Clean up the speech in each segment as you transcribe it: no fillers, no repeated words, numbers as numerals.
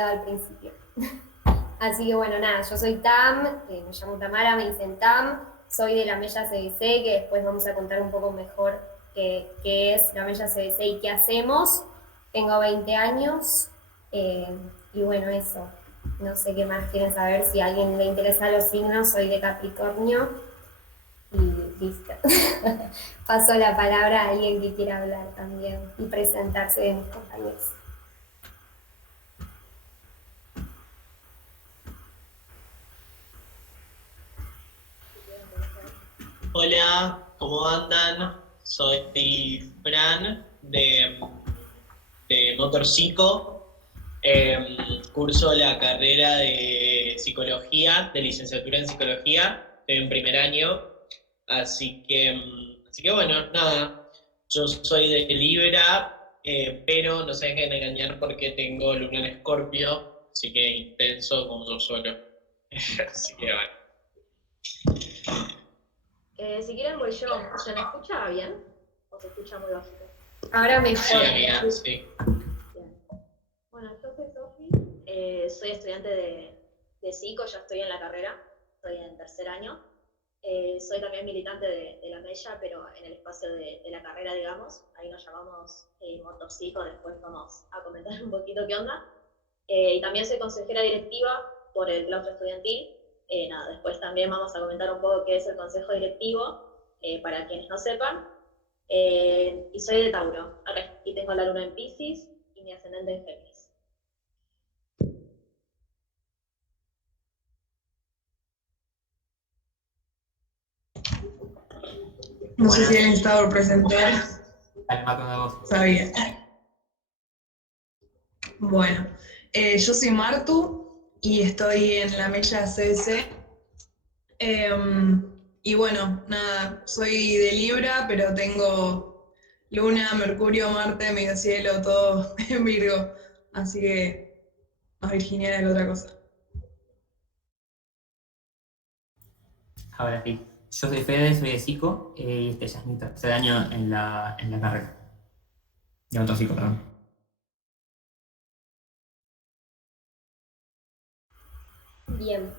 al principio. Así que bueno, nada, yo soy Tam, me llamo Tamara, me dicen Tam, soy de la Mella CBC, que después vamos a contar un poco mejor qué es la Mella CBC y qué hacemos. Tengo 20 años y bueno, eso. No sé qué más quieren saber, si a alguien le interesa los signos, soy de Capricornio y listo. Paso la palabra a alguien que quiera hablar también y presentarse de mis compañeros. Hola, ¿cómo andan? Soy Fran de Motorcico. Curso la carrera de psicología, de licenciatura en psicología. Estoy en primer año. Así que bueno, nada. Yo soy de Libra, pero no se dejen engañar porque tengo luna en Escorpio, así que intenso como yo solo. Así que bueno. Si quieren voy yo. ¿Se me escucha bien? ¿O se escucha muy bajito? Ahora Sí, mejor. amiga, sí. Bien. Bueno, yo soy Sofi, soy estudiante de psico, ya estoy en la carrera, estoy en tercer año. Soy también militante de la Mella, pero en el espacio de la carrera, digamos. Ahí nos llamamos Motopsico, después vamos a comentar un poquito qué onda. Y también soy consejera directiva por el claustro estudiantil. Nada, después también vamos a comentar un poco qué es el consejo directivo, para quienes no sepan. Y soy de Tauro, y tengo la luna en Piscis y mi ascendente en Géminis. No sé si alguien estaba por presentar. Calma. Sabía. Bueno, yo soy Martu y estoy en la Mella CBC. Y bueno, nada, soy de Libra, pero tengo Luna, Mercurio, Marte, medio cielo, todo en Virgo. Así que más virginiana que otra cosa. Ahora sí. Yo soy Fede, soy de Psico, y este ya es mi tercer año en la carrera. De Autopsico, perdón. Bien,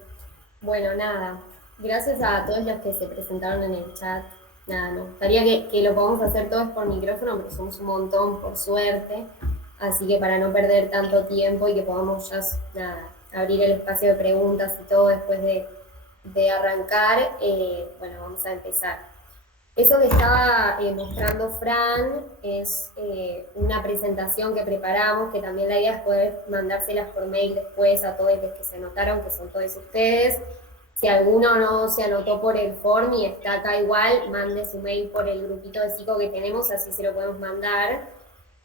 bueno, nada, gracias a todos los que se presentaron en el chat. Nada, nos gustaría que lo podamos hacer todos por micrófono, porque somos un montón, por suerte. Así que para no perder tanto tiempo y que podamos ya nada, abrir el espacio de preguntas y todo después de arrancar, bueno, vamos a empezar. Eso que estaba mostrando Fran es una presentación que preparamos, que también la idea es poder mandárselas por mail después a todos los que se anotaron, que son todos ustedes. Si alguno no se anotó por el form y está acá igual, mande su mail por el grupito de psico que tenemos, así se lo podemos mandar,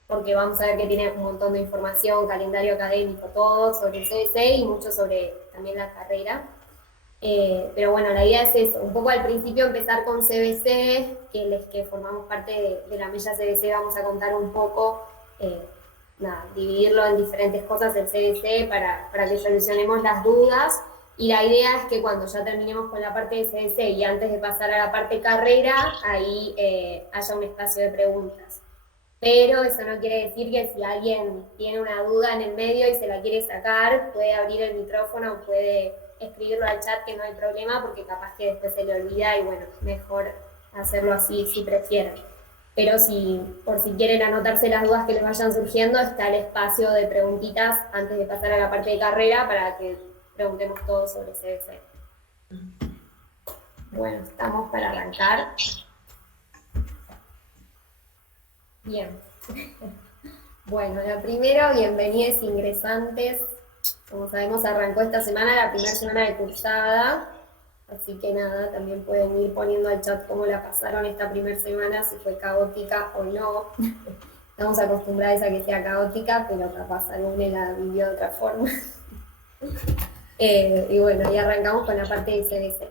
porque vamos a ver que tiene un montón de información, calendario académico, todo sobre el CBC y mucho sobre también la carrera. Pero bueno, la idea es eso, un poco al principio empezar con CBC, que los que formamos parte de la Mella CBC vamos a contar un poco, nada, dividirlo en diferentes cosas el CBC para que solucionemos las dudas, y la idea es que cuando ya terminemos con la parte de CBC y antes de pasar a la parte carrera, ahí haya un espacio de preguntas. Pero eso no quiere decir que si alguien tiene una duda en el medio y se la quiere sacar, puede abrir el micrófono, puede escribirlo al chat, que no hay problema, porque capaz que después se le olvida y bueno, mejor hacerlo así si prefieren. Pero por si quieren anotarse las dudas que les vayan surgiendo, está el espacio de preguntitas antes de pasar a la parte de carrera para que preguntemos todo sobre CBC. Bueno, estamos para arrancar. Bien. Bueno, la primera, bienvenidos ingresantes. Como sabemos, arrancó esta semana, la primera semana de cursada. Así que nada, también pueden ir poniendo al chat cómo la pasaron esta primera semana, si fue caótica o no. Estamos acostumbrados a que sea caótica, pero capaz alguna la vivió de otra forma. Y bueno, y arrancamos con la parte de CBC.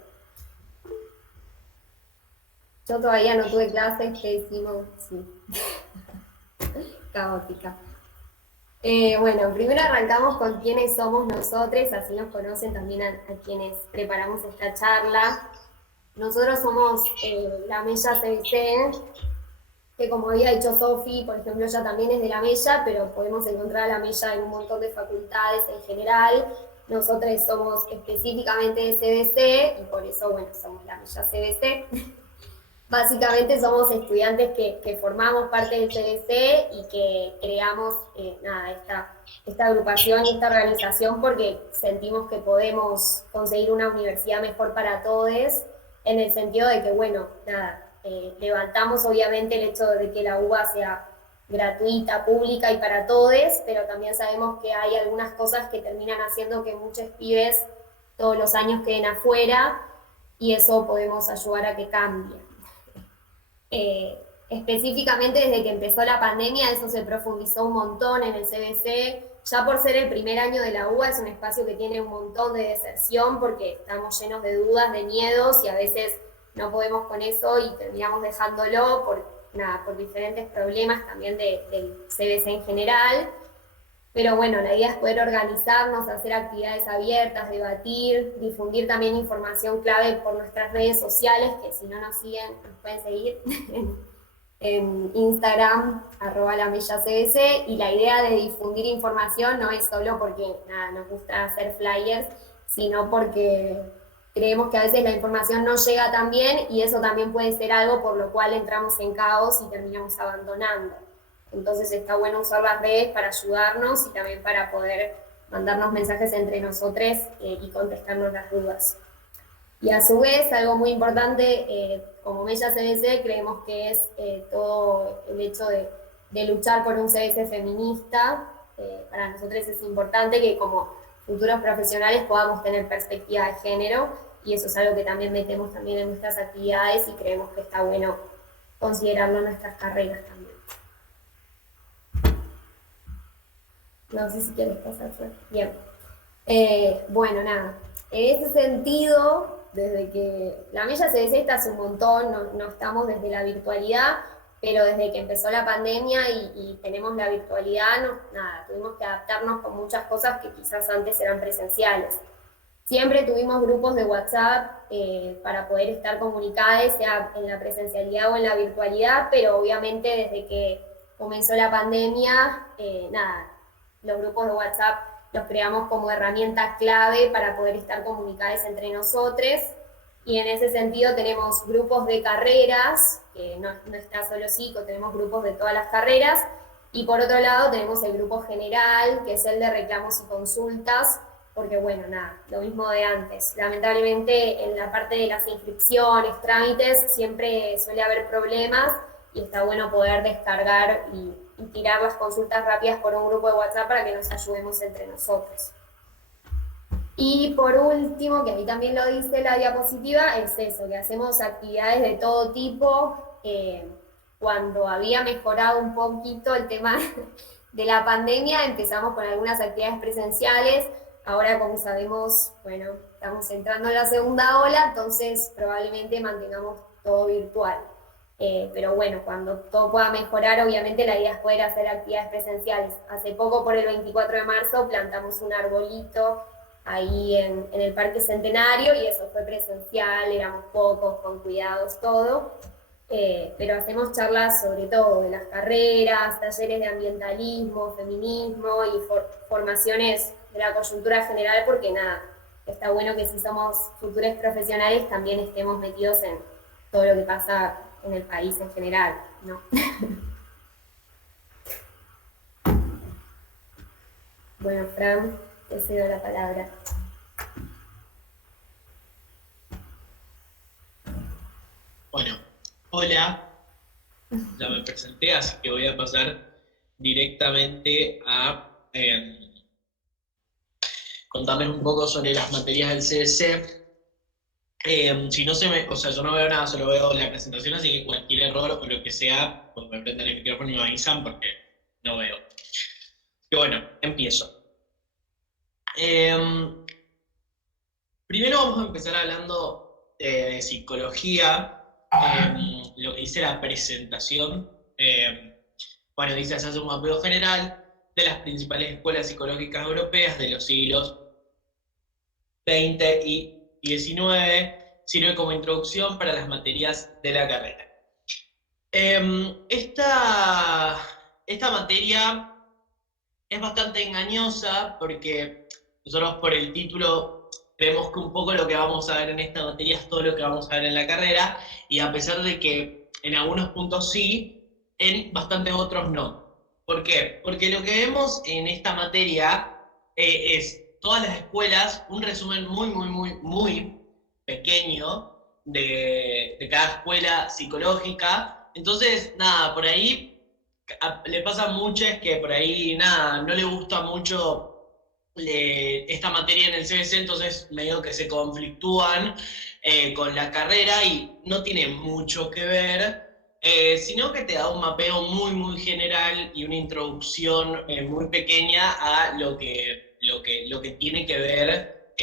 Yo todavía no tuve clases, que hicimos, sí. Caótica. Bueno, primero arrancamos con quiénes somos nosotros, así nos conocen también a quienes preparamos esta charla. Nosotros somos la Mella CBC, que como había dicho Sofi, por ejemplo, ella también es de la Mella, pero podemos encontrar a la Mella en un montón de facultades en general. Nosotros somos específicamente de CBC y por eso, bueno, somos la Mella CBC. Básicamente somos estudiantes que formamos parte del CBC y que creamos esta agrupación y esta organización porque sentimos que podemos conseguir una universidad mejor para todos, en el sentido de que, bueno, levantamos obviamente el hecho de que la UBA sea gratuita, pública y para todos, pero también sabemos que hay algunas cosas que terminan haciendo que muchos pibes todos los años queden afuera y eso podemos ayudar a que cambie. Específicamente desde que empezó la pandemia eso se profundizó un montón en el CBC, ya por ser el primer año de la UBA es un espacio que tiene un montón de deserción porque estamos llenos de dudas, de miedos y a veces no podemos con eso y terminamos dejándolo por diferentes problemas también del CBC en general. Pero bueno, la idea es poder organizarnos, hacer actividades abiertas, debatir, difundir también información clave por nuestras redes sociales, que si no nos siguen, nos pueden seguir en Instagram, @lamellacbc, y la idea de difundir información no es solo porque nos gusta hacer flyers, sino porque creemos que a veces la información no llega tan bien y eso también puede ser algo por lo cual entramos en caos y terminamos abandonando. Entonces está bueno usar las redes para ayudarnos y también para poder mandarnos mensajes entre nosotros y contestarnos las dudas. Y a su vez, algo muy importante, como Mella CBC, creemos que es todo el hecho de luchar por un CBC feminista. Para nosotros es importante que como futuros profesionales podamos tener perspectiva de género y eso es algo que también metemos también en nuestras actividades y creemos que está bueno considerarlo en nuestras carreras también. No sé si quieres pasar, Flor. Bien. Bueno, nada. En ese sentido, desde que la Mella CBC está hace un montón, no estamos desde la virtualidad, pero desde que empezó la pandemia y tenemos la virtualidad, tuvimos que adaptarnos con muchas cosas que quizás antes eran presenciales. Siempre tuvimos grupos de WhatsApp para poder estar comunicados, sea en la presencialidad o en la virtualidad, pero obviamente desde que comenzó la pandemia, los grupos de WhatsApp los creamos como herramienta clave para poder estar comunicados entre nosotros y en ese sentido tenemos grupos de carreras, que no está solo psico, tenemos grupos de todas las carreras y por otro lado tenemos el grupo general, que es el de reclamos y consultas, porque bueno, lo mismo de antes. Lamentablemente en la parte de las inscripciones, trámites, siempre suele haber problemas y está bueno poder descargar y tirar las consultas rápidas por un grupo de WhatsApp para que nos ayudemos entre nosotros. Y por último, que ahí también lo dice la diapositiva, es eso, que hacemos actividades de todo tipo. Cuando había mejorado un poquito el tema de la pandemia, empezamos con algunas actividades presenciales. Ahora, como sabemos, bueno, estamos entrando en la segunda ola, entonces probablemente mantengamos todo virtual. Pero bueno, cuando todo pueda mejorar, obviamente la idea es poder hacer actividades presenciales. Hace poco, por el 24 de marzo, plantamos un arbolito ahí en el Parque Centenario y eso fue presencial, éramos pocos, con cuidados, todo. Pero hacemos charlas sobre todo de las carreras, talleres de ambientalismo, feminismo y formaciones de la coyuntura general, porque está bueno que si somos futuros profesionales también estemos metidos en todo lo que pasa en el país en general, ¿no? Bueno, Fran, te cedo la palabra. Bueno, hola, ya me presenté, así que voy a pasar directamente a contarles un poco sobre las materias del CBC. Si no yo no veo nada, solo veo la presentación, así que cualquier error o lo que sea, pues me prenden el micrófono y me avisan porque no veo. Y bueno, empiezo. Primero vamos a empezar hablando de psicología, lo que dice la presentación. Bueno, dice, se hace un mapeo general de las principales escuelas psicológicas europeas de los siglos XX y XIX, sirve como introducción para las materias de la carrera. Esta materia es bastante engañosa porque nosotros por el título creemos que un poco lo que vamos a ver en esta materia es todo lo que vamos a ver en la carrera, y a pesar de que en algunos puntos sí, en bastantes otros no. ¿Por qué? Porque lo que vemos en esta materia es todas las escuelas, un resumen muy pequeño de cada escuela psicológica. Entonces, nada, por ahí le pasa a muchos que por ahí, nada, no le gusta mucho esta materia en el CBC, entonces medio que se conflictúan con la carrera y no tiene mucho que ver, sino que te da un mapeo muy general y una introducción muy pequeña a lo que tiene que ver,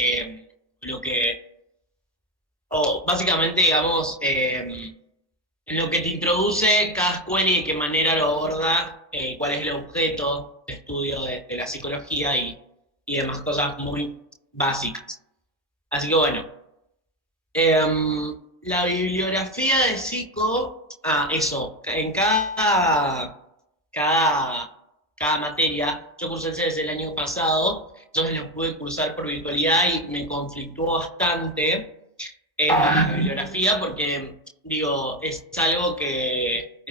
o básicamente, digamos, en lo que te introduce cada escuela y de qué manera lo aborda, cuál es el objeto de estudio de la psicología y demás cosas muy básicas. Así que bueno, la bibliografía de psico, eso, en cada materia, yo cursé el CES el año pasado, entonces los pude cursar por virtualidad y me conflictuó bastante la bibliografía porque, digo, es algo que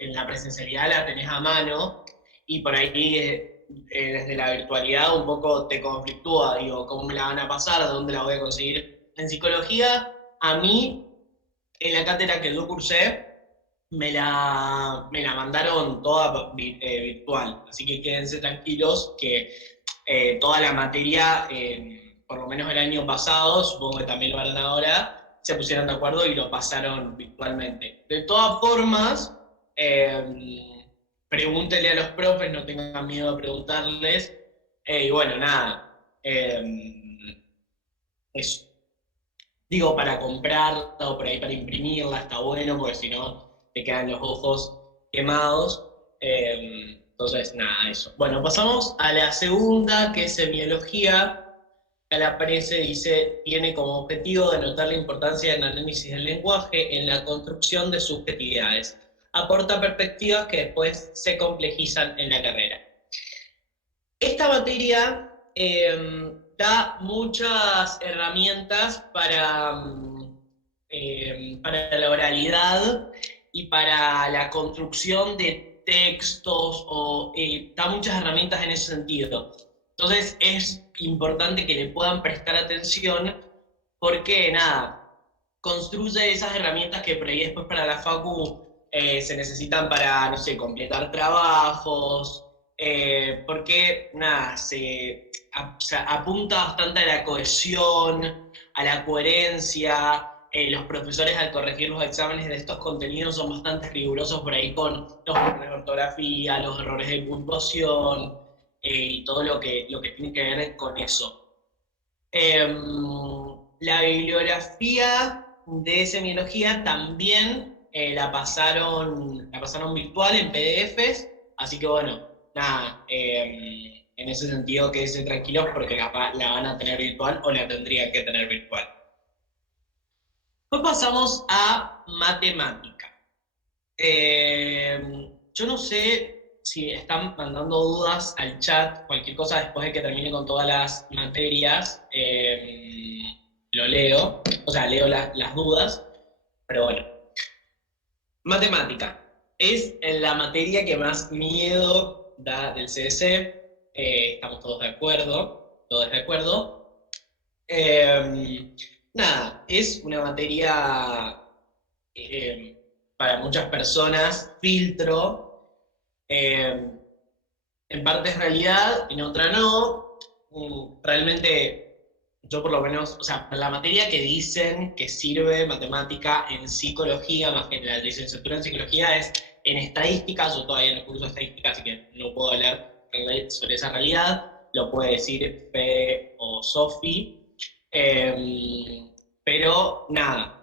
en la presencialidad la tenés a mano y por ahí desde la virtualidad un poco te conflictúa, digo, ¿cómo me la van a pasar? ¿Dónde la voy a conseguir? En psicología, a mí, en la cátedra que yo cursé, me la mandaron toda virtual, así que quédense tranquilos que toda la materia, por lo menos el año pasado, supongo que también lo harán ahora, se pusieron de acuerdo y lo pasaron virtualmente. De todas formas, pregúntenle a los profes, no tengan miedo de preguntarles, y bueno, nada, eso. Digo, para comprarla o por ahí para imprimirla está bueno, porque si no te quedan los ojos quemados. Entonces, nada, eso. Bueno, pasamos a la segunda, que es semiología. Acá la aparece, dice, tiene como objetivo denotar la importancia del análisis del lenguaje en la construcción de subjetividades. Aporta perspectivas que después se complejizan en la carrera. Esta materia da muchas herramientas para la oralidad y para la construcción de textos, o da muchas herramientas en ese sentido. Entonces es importante que le puedan prestar atención porque, nada, construye esas herramientas que por ahí después para la facu se necesitan para, no sé, completar trabajos, porque, nada, se apunta bastante a la cohesión, a la coherencia. Los profesores al corregir los exámenes de estos contenidos son bastante rigurosos por ahí con los errores de ortografía, los errores de puntuación y todo lo que tiene que ver con eso. La bibliografía de semiología también la pasaron virtual en PDFs, así que bueno, nada, en ese sentido quédense tranquilos porque la van a tener virtual o la tendrían que tener virtual. Pues pasamos a matemática. Yo no sé si están mandando dudas al chat, cualquier cosa después de que termine con todas las materias, lo leo, o sea, leo las dudas, pero bueno. Matemática. Es la materia que más miedo da del CBC, estamos todos de acuerdo, nada, es una materia para muchas personas filtro, en parte es realidad, en otra no. Realmente yo por lo menos, o sea, la materia que dicen que sirve matemática en psicología, más que en la licenciatura en psicología, es en estadística. Yo todavía no curso estadística, así que no puedo hablar sobre esa realidad, lo puede decir Fede o Sofi, pero nada.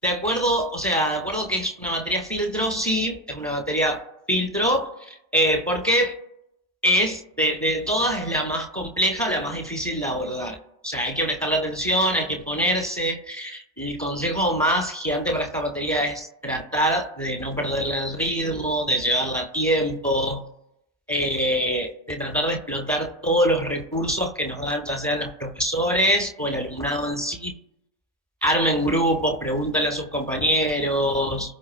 De acuerdo, o sea, de acuerdo que es una materia filtro, sí, es una materia filtro, porque de todas es la más compleja, la más difícil de abordar. O sea, hay que prestarle atención, hay que ponerse. el consejo más gigante para esta materia es tratar de no perderle el ritmo, de llevarla a tiempo, de tratar de explotar todos los recursos que nos dan, ya sean los profesores o el alumnado en sí. Armen grupos, pregúntenle a sus compañeros,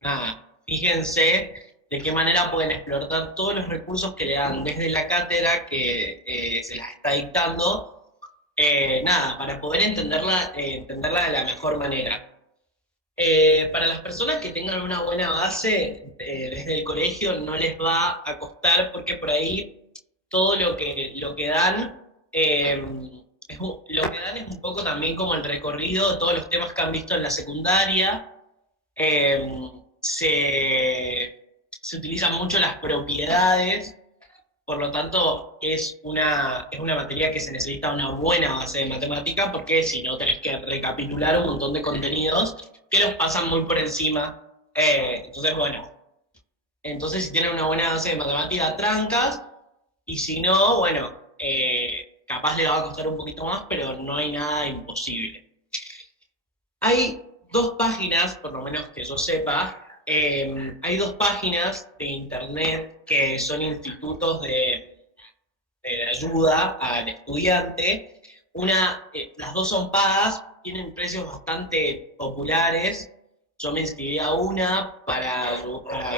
nada, fíjense de qué manera pueden explotar todos los recursos que le dan desde la cátedra que se las está dictando, nada, para poder entenderla de la mejor manera. Para las personas que tengan una buena base desde el colegio no les va a costar porque por ahí todo lo que dan lo que dan es un poco también como el recorrido de todos los temas que han visto en la secundaria. Eh, se utilizan mucho las propiedades, por lo tanto es una materia que se necesita una buena base de matemática porque si no tenés que recapitular un montón de contenidos que los pasan muy por encima. Entonces, bueno, entonces si tienen una buena base de matemática, trancas, y si no, bueno, capaz le va a costar un poquito más, pero no hay nada imposible. Hay dos páginas, por lo menos que yo sepa, hay dos páginas de internet que son institutos de ayuda al estudiante. Las dos son pagas, tienen precios bastante populares. Yo me inscribí a una para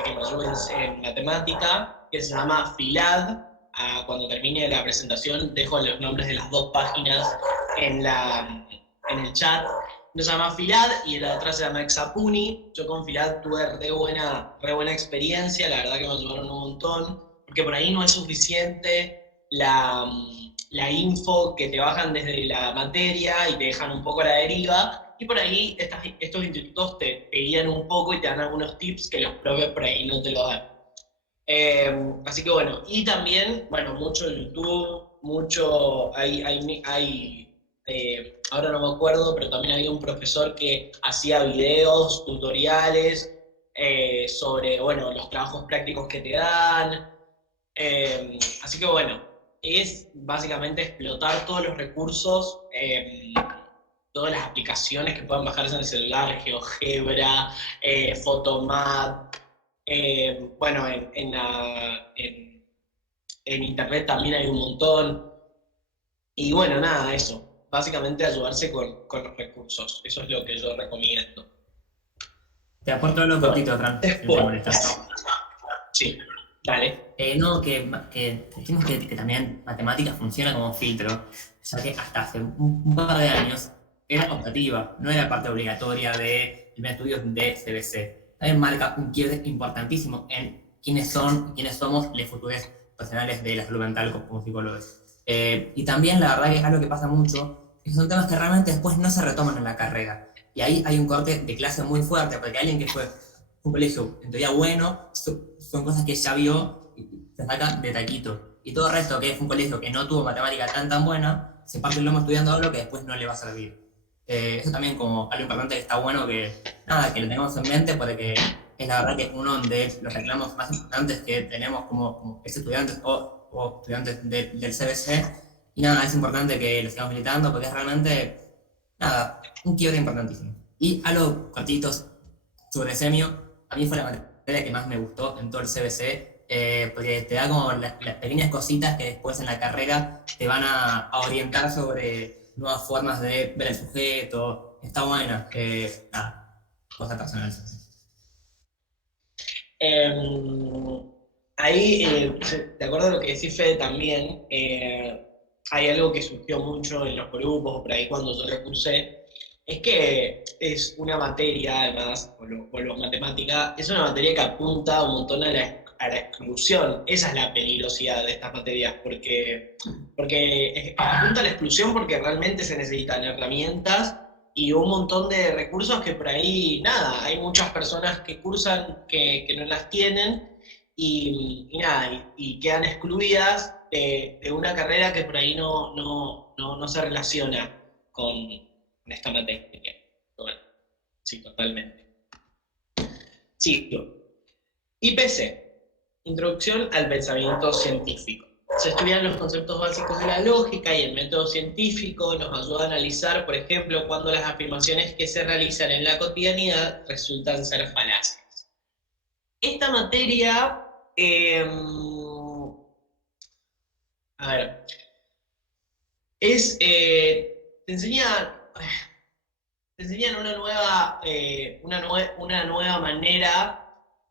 que me ayuden en matemática, que se llama Filad. Cuando termine la presentación dejo los nombres de las dos páginas en el chat. Una se llama Filad y la otra se llama Exapuni. Yo con Filad tuve re buena experiencia, la verdad que me ayudaron un montón, porque por ahí no es suficiente la info que te bajan desde la materia y te dejan un poco a la deriva, y por ahí estos institutos te guían un poco y te dan algunos tips que los profes por ahí no te lo dan. Así que bueno, y también, bueno, mucho YouTube, ahora no me acuerdo, pero también había un profesor que hacía videos, tutoriales, sobre, bueno, los trabajos prácticos que te dan. Así que bueno, es básicamente explotar todos los recursos, todas las aplicaciones que puedan bajarse en el celular, GeoGebra, Photomat, bueno, en internet también hay un montón. Y bueno, nada, eso. Básicamente ayudarse con los recursos. Eso es lo que yo recomiendo. Te aporto algo cortito, Fran, si no te Después. molestas. Sí, dale. No, que decimos que también matemáticas funciona como filtro, ya que hasta hace un par de años era optativa, no era parte obligatoria de estudios de CBC. También marca un quiebre importantísimo en quiénes son y quiénes somos los futuros profesionales de la salud mental como psicólogos. Y también la verdad que es algo que pasa mucho, que son temas que realmente después no se retoman en la carrera. Y ahí hay un corte de clase muy fuerte, porque alguien que fue un colegio en teoría bueno, son cosas que ya vio y se saca de taquito. Y todo el resto, que es un colegio que no tuvo matemática tan buena, se parte el lomo estudiando algo que después no le va a servir. Eso también como algo importante que está bueno que lo tengamos en mente, porque es la verdad que es uno de los reclamos más importantes que tenemos como estudiantes o estudiantes del CBC. Y nada, es importante que lo sigamos militando porque es realmente, un quiebre importantísimo. Y algo cortitos sobre semio, a mí fue la materia que más me gustó en todo el CBC, porque te da como las pequeñas cositas que después en la carrera te van a orientar sobre nuevas formas de ver el sujeto. Está buena, cosa personal. Ahí, de acuerdo a lo que decís, Fede, también, hay algo que surgió mucho en los grupos, por ahí cuando yo lo cursé, es que es una materia, además, vuelvo a matemática, es una materia que apunta un montón a la exclusión. Esa es la peligrosidad de estas materias, porque apunta a la exclusión porque realmente se necesitan herramientas y un montón de recursos que por ahí, nada, hay muchas personas que cursan que no las tienen y nada, y quedan excluidas de una carrera que por ahí no se relaciona con esta materia. Bueno, sí, totalmente. Sigo. IPC, Introducción al Pensamiento Científico. Se estudian los conceptos básicos de la lógica y el método científico nos ayuda a analizar, por ejemplo, cuando las afirmaciones que se realizan en la cotidianidad resultan ser falaces. Esta materia, a ver, te enseñan una nueva manera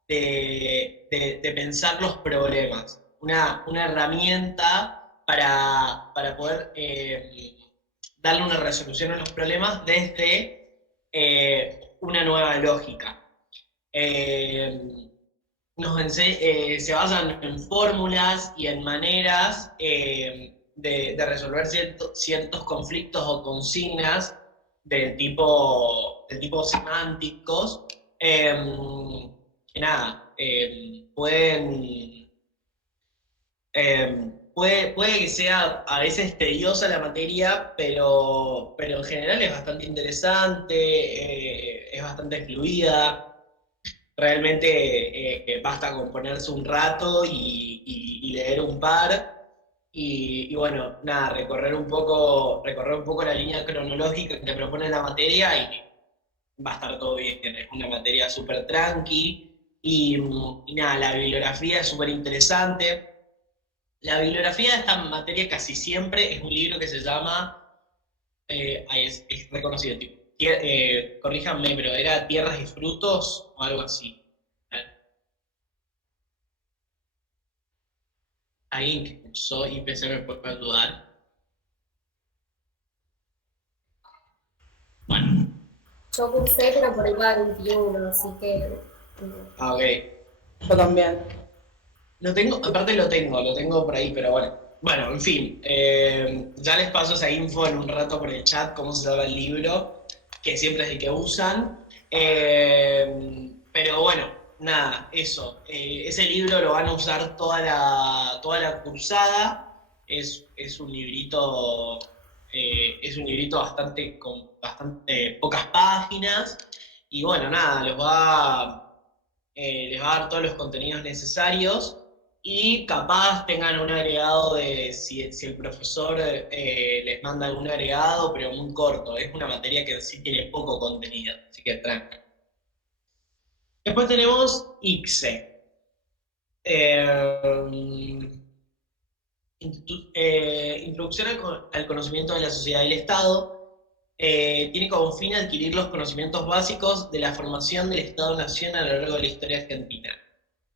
de pensar los problemas, una herramienta para poder darle una resolución a los problemas desde una nueva lógica. Se basan en fórmulas y en maneras de resolver ciertos conflictos o consignas del tipo semánticos, que nada, puede que sea a veces tediosa la materia, pero en general es bastante interesante, es bastante fluida. Realmente basta con ponerse un rato y leer un par. Y bueno, nada, recorrer un poco la línea cronológica que te propone la materia y va a estar todo bien. Es una materia súper tranqui y nada, la bibliografía es súper interesante. La bibliografía de esta materia casi siempre es un libro que se llama, es reconocido, tipo, corríjanme, pero era Tierras y Frutos o algo así. ¿Alguien que cursó IPC me puede ayudar? Bueno. Yo cursé, pero por IPA 21, así que... Ok. Yo también. Aparte lo tengo por ahí, pero bueno. Bueno, en fin, ya les paso esa info en un rato por el chat, cómo se llama el libro, que siempre es el que usan. Pero bueno, nada, eso. Ese libro lo van a usar toda la cursada. Es un librito, bastante con bastante pocas páginas. Y bueno, nada, les va a dar todos los contenidos necesarios y capaz tengan un agregado si el profesor les manda algún agregado, pero muy corto. Es una materia que sí tiene poco contenido, así que tranqui. Después tenemos ICSE. Introducción al conocimiento de la sociedad y el Estado. Tiene como fin adquirir los conocimientos básicos de la formación del Estado-Nación a lo largo de la historia argentina.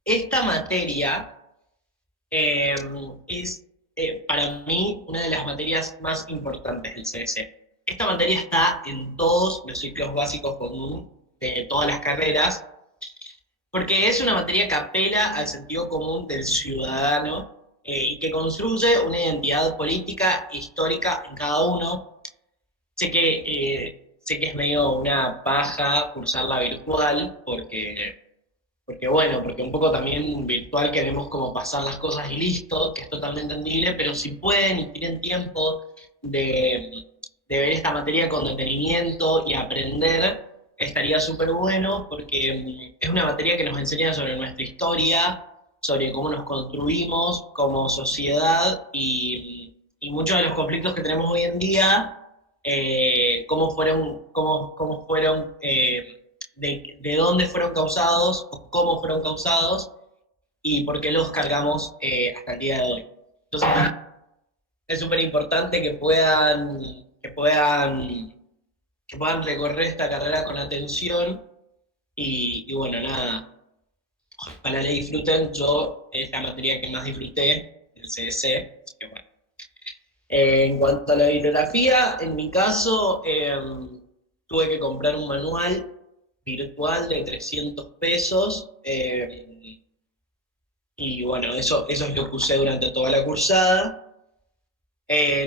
Esta materia es para mí una de las materias más importantes del CBC. Esta materia está en todos los ciclos básicos comunes de todas las carreras, porque es una materia que apela al sentido común del ciudadano y que construye una identidad política e histórica en cada uno. Sé que es medio una paja cursarla virtual, porque un poco también virtual queremos como pasar las cosas y listo, que es totalmente entendible, pero si pueden y tienen tiempo de ver esta materia con detenimiento y aprender, estaría súper bueno, porque es una materia que nos enseña sobre nuestra historia, sobre cómo nos construimos como sociedad y muchos de los conflictos que tenemos hoy en día, cómo fueron de dónde fueron causados o cómo fueron causados y por qué los cargamos hasta el día de hoy. Entonces, es súper importante que puedan recorrer esta carrera con atención y bueno, nada, ojalá la disfruten. Yo es la materia que más disfruté, el CSC, así que bueno. En cuanto a la bibliografía, en mi caso, tuve que comprar un manual virtual de 300 pesos. Y bueno, eso es lo que usé durante toda la cursada.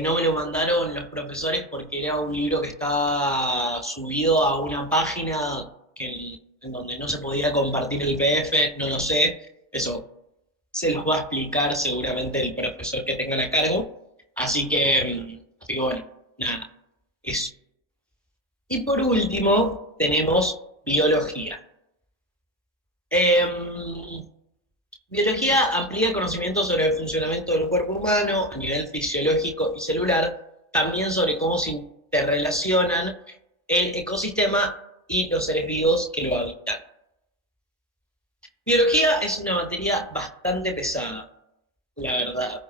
No me lo mandaron los profesores porque era un libro que estaba subido a una página en donde no se podía compartir el PDF, no lo sé. Eso se los va a explicar seguramente el profesor que tengan a cargo. Así que bueno, nada, eso. Y por último, tenemos biología. Biología amplía conocimientos sobre el funcionamiento del cuerpo humano a nivel fisiológico y celular, también sobre cómo se interrelacionan el ecosistema y los seres vivos que lo habitan. Biología es una materia bastante pesada, la verdad.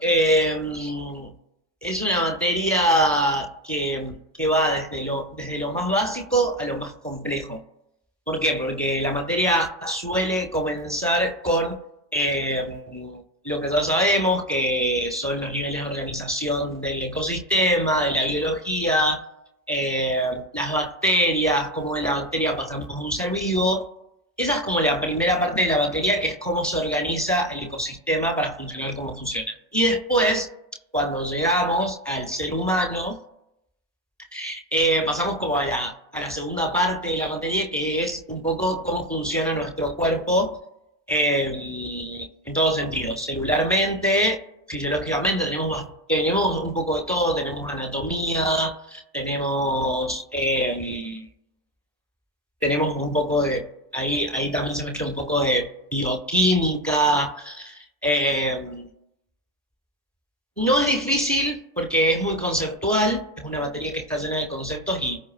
Es una materia que va desde lo más básico a lo más complejo. ¿Por qué? Porque la materia suele comenzar con lo que todos sabemos, que son los niveles de organización del ecosistema, de la biología, las bacterias, cómo de la bacteria pasamos a un ser vivo. Esa es como la primera parte de la materia, que es cómo se organiza el ecosistema para funcionar como funciona. Y después, cuando llegamos al ser humano, pasamos como a la segunda parte de la materia, que es un poco cómo funciona nuestro cuerpo en todos sentidos. Celularmente, fisiológicamente, tenemos un poco de todo, tenemos anatomía, tenemos un poco de, ahí también se mezcla un poco de bioquímica. eh, no es difícil porque es muy conceptual, es una materia que está llena de conceptos y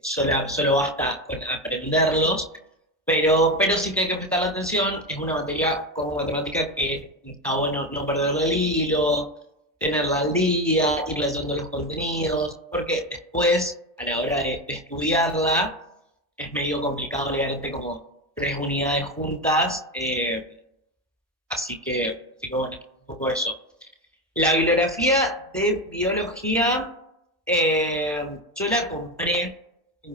solo basta con aprenderlos, pero sí que hay que prestarle atención, es una materia como matemática que está bueno no perderle el hilo, tenerla al día, ir leyendo los contenidos, porque después, a la hora de estudiarla, es medio complicado leerte como 3 unidades juntas, así que bueno, un poco eso. La bibliografía de biología, yo la compré,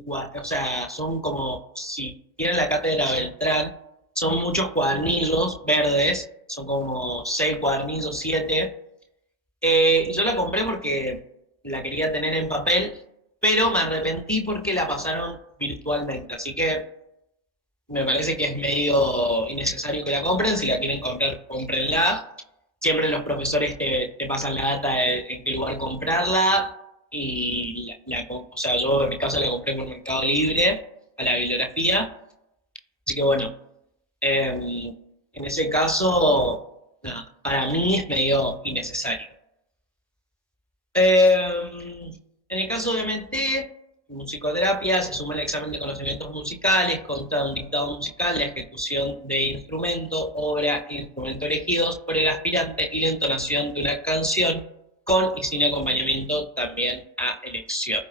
o sea, son como, si tienen la cátedra Beltrán, son muchos cuadernillos verdes, son como 6 cuadernillos, 7. Y yo la compré porque la quería tener en papel, pero me arrepentí porque la pasaron virtualmente, así que me parece que es medio innecesario que la compren. Si la quieren comprar, cómprenla. Siempre los profesores te pasan la data de en qué lugar comprarla. Y o sea, yo en mi caso la compré por Mercado Libre a la bibliografía. Así que bueno, en ese caso, nada, para mí es medio innecesario. En el caso de MT, musicoterapia, se suma el examen de conocimientos musicales, consta un dictado musical, la ejecución de instrumento, obra e instrumento elegidos por el aspirante y la entonación de una canción con y sin acompañamiento también a elección.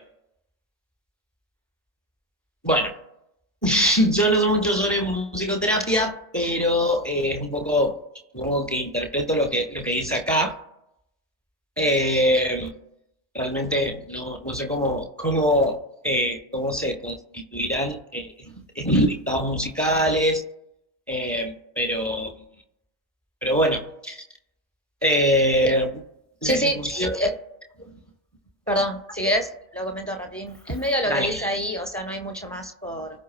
Bueno, yo no sé mucho sobre musicoterapia, pero es un poco, supongo que interpreto lo que dice acá. Eh, Realmente no sé cómo se constituirán estos dictados musicales, pero bueno. La Sí, sí. ejecución. Perdón, si querés, lo comento rapidín. Es medio lo Dale. que dice ahí, o sea, no hay mucho más por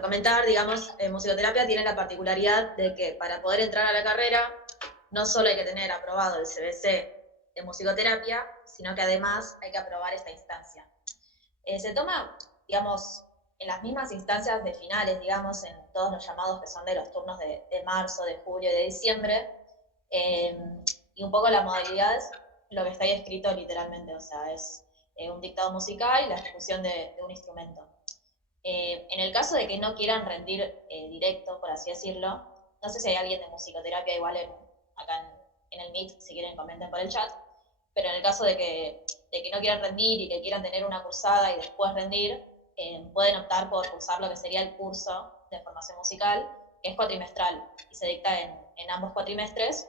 comentar. Digamos, musicoterapia tiene la particularidad de que para poder entrar a la carrera, no solo hay que tener aprobado el CBC de musicoterapia, sino que además hay que aprobar esta instancia. Se toma, digamos, en las mismas instancias de finales, digamos, en todos los llamados que son de los turnos de marzo, de julio y de diciembre, y un poco la modalidad es lo que está ahí escrito literalmente, o sea, es un dictado musical y la ejecución de un instrumento. En el caso de que no quieran rendir directo, por así decirlo, no sé si hay alguien de musicoterapia igual acá en el Meet, si quieren comenten por el chat, pero en el caso de que no quieran rendir y que quieran tener una cursada y después rendir, pueden optar por cursar lo que sería el curso de formación musical, que es cuatrimestral y se dicta en ambos cuatrimestres,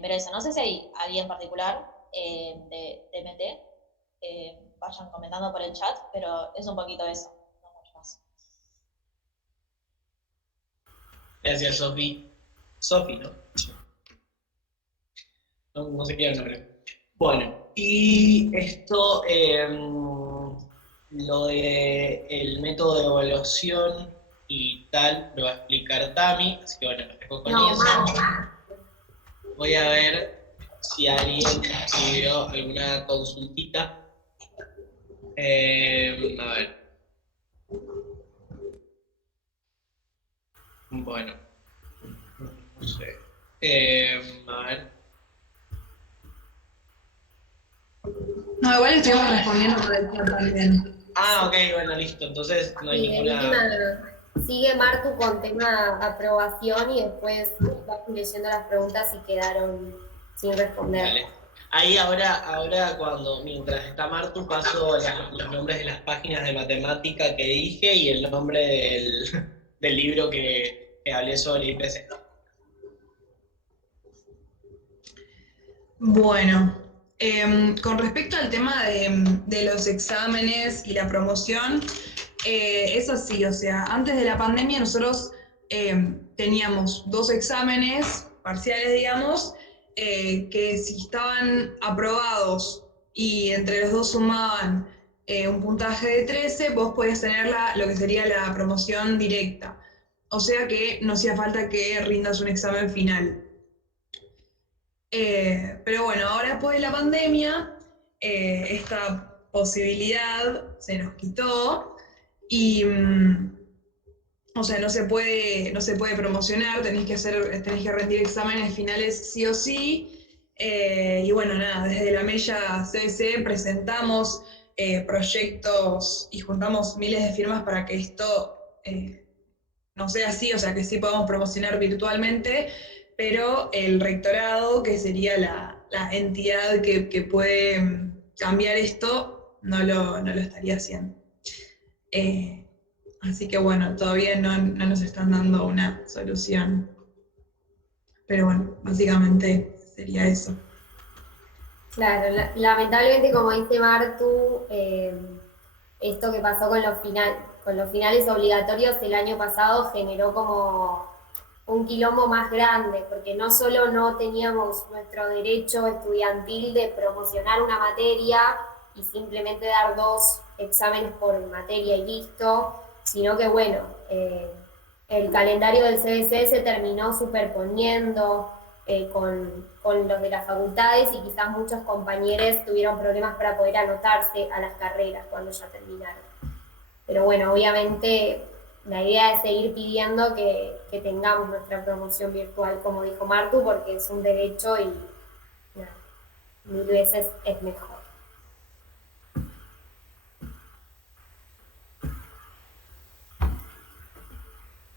pero eso, no sé si hay alguien en particular de MT, vayan comentando por el chat, pero es un poquito eso, no mucho más. Gracias, Sofi. Sofi, ¿no? No sé qué el nombre. Bueno, y esto, lo de el método de evaluación y tal, lo va a explicar Tami, así que bueno, me dejo con eso. Voy a ver si alguien escribió alguna consultita. A ver. Bueno. A ver. No, igual estuvimos respondiendo por el chat también. Ah, ok, bueno, listo. Entonces no hay Sí, en ninguna. última, sigue Martu con tema aprobación y después vamos leyendo las preguntas y quedaron sin responder. Dale. Ahí ahora mientras está Martu, paso los nombres de las páginas de matemática que dije y el nombre del libro que hablé sobre IPC. Bueno, con respecto al tema de los exámenes y la promoción, es así, o sea, antes de la pandemia nosotros teníamos 2 exámenes parciales, digamos, que si estaban aprobados y entre los dos sumaban un puntaje de 13, vos podías tener lo que sería la promoción directa. O sea que no hacía falta que rindas un examen final. Pero bueno, ahora después de la pandemia, esta posibilidad se nos quitó y, o sea, no se puede promocionar, tenés que rendir exámenes finales sí o sí. Y bueno, nada, desde la Mella CBC presentamos proyectos y juntamos miles de firmas para que esto no sea así, o sea, que sí podamos promocionar virtualmente, pero el rectorado, que sería la entidad que puede cambiar esto, no lo estaría haciendo. Así que bueno, todavía no nos están dando una solución. Pero bueno, básicamente sería eso. Claro, lamentablemente, como dice Martu, esto que pasó con los finales obligatorios el año pasado generó como un quilombo más grande, porque no solo no teníamos nuestro derecho estudiantil de promocionar una materia y simplemente dar 2 exámenes por materia y listo, sino que bueno, el calendario del CBC se terminó superponiendo con los de las facultades y quizás muchos compañeros tuvieron problemas para poder anotarse a las carreras cuando ya terminaron. Pero bueno, obviamente la idea es seguir pidiendo que tengamos nuestra promoción virtual, como dijo Martu, porque es un derecho y nada, 1000 veces es mejor.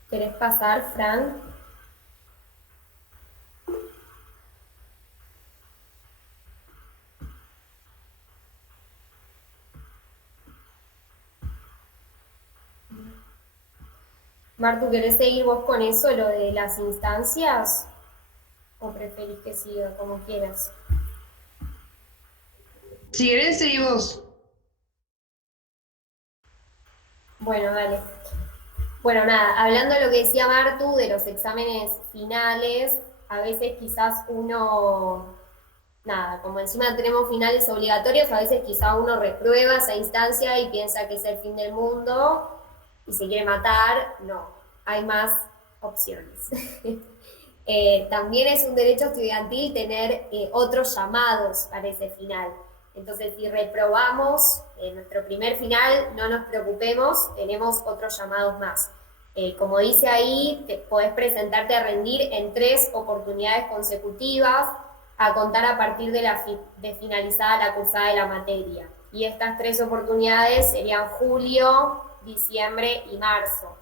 ¿Querés pasar, Fran? Martu, ¿querés seguir vos con eso, lo de las instancias? ¿O preferís que siga como quieras? Si querés, seguí vos. Bueno, dale. Bueno, nada, hablando de lo que decía Martu, de los exámenes finales, a veces quizás uno, nada, como encima tenemos finales obligatorios, a veces quizás uno reprueba esa instancia y piensa que es el fin del mundo y se quiere matar. No, hay más opciones. También es un derecho estudiantil tener otros llamados para ese final. Entonces, si reprobamos nuestro primer final, no nos preocupemos, tenemos otros llamados más. Como dice ahí, podés presentarte a rendir en 3 oportunidades consecutivas, a contar a partir de finalizada la cursada de la materia. Y estas 3 oportunidades serían julio, diciembre y marzo.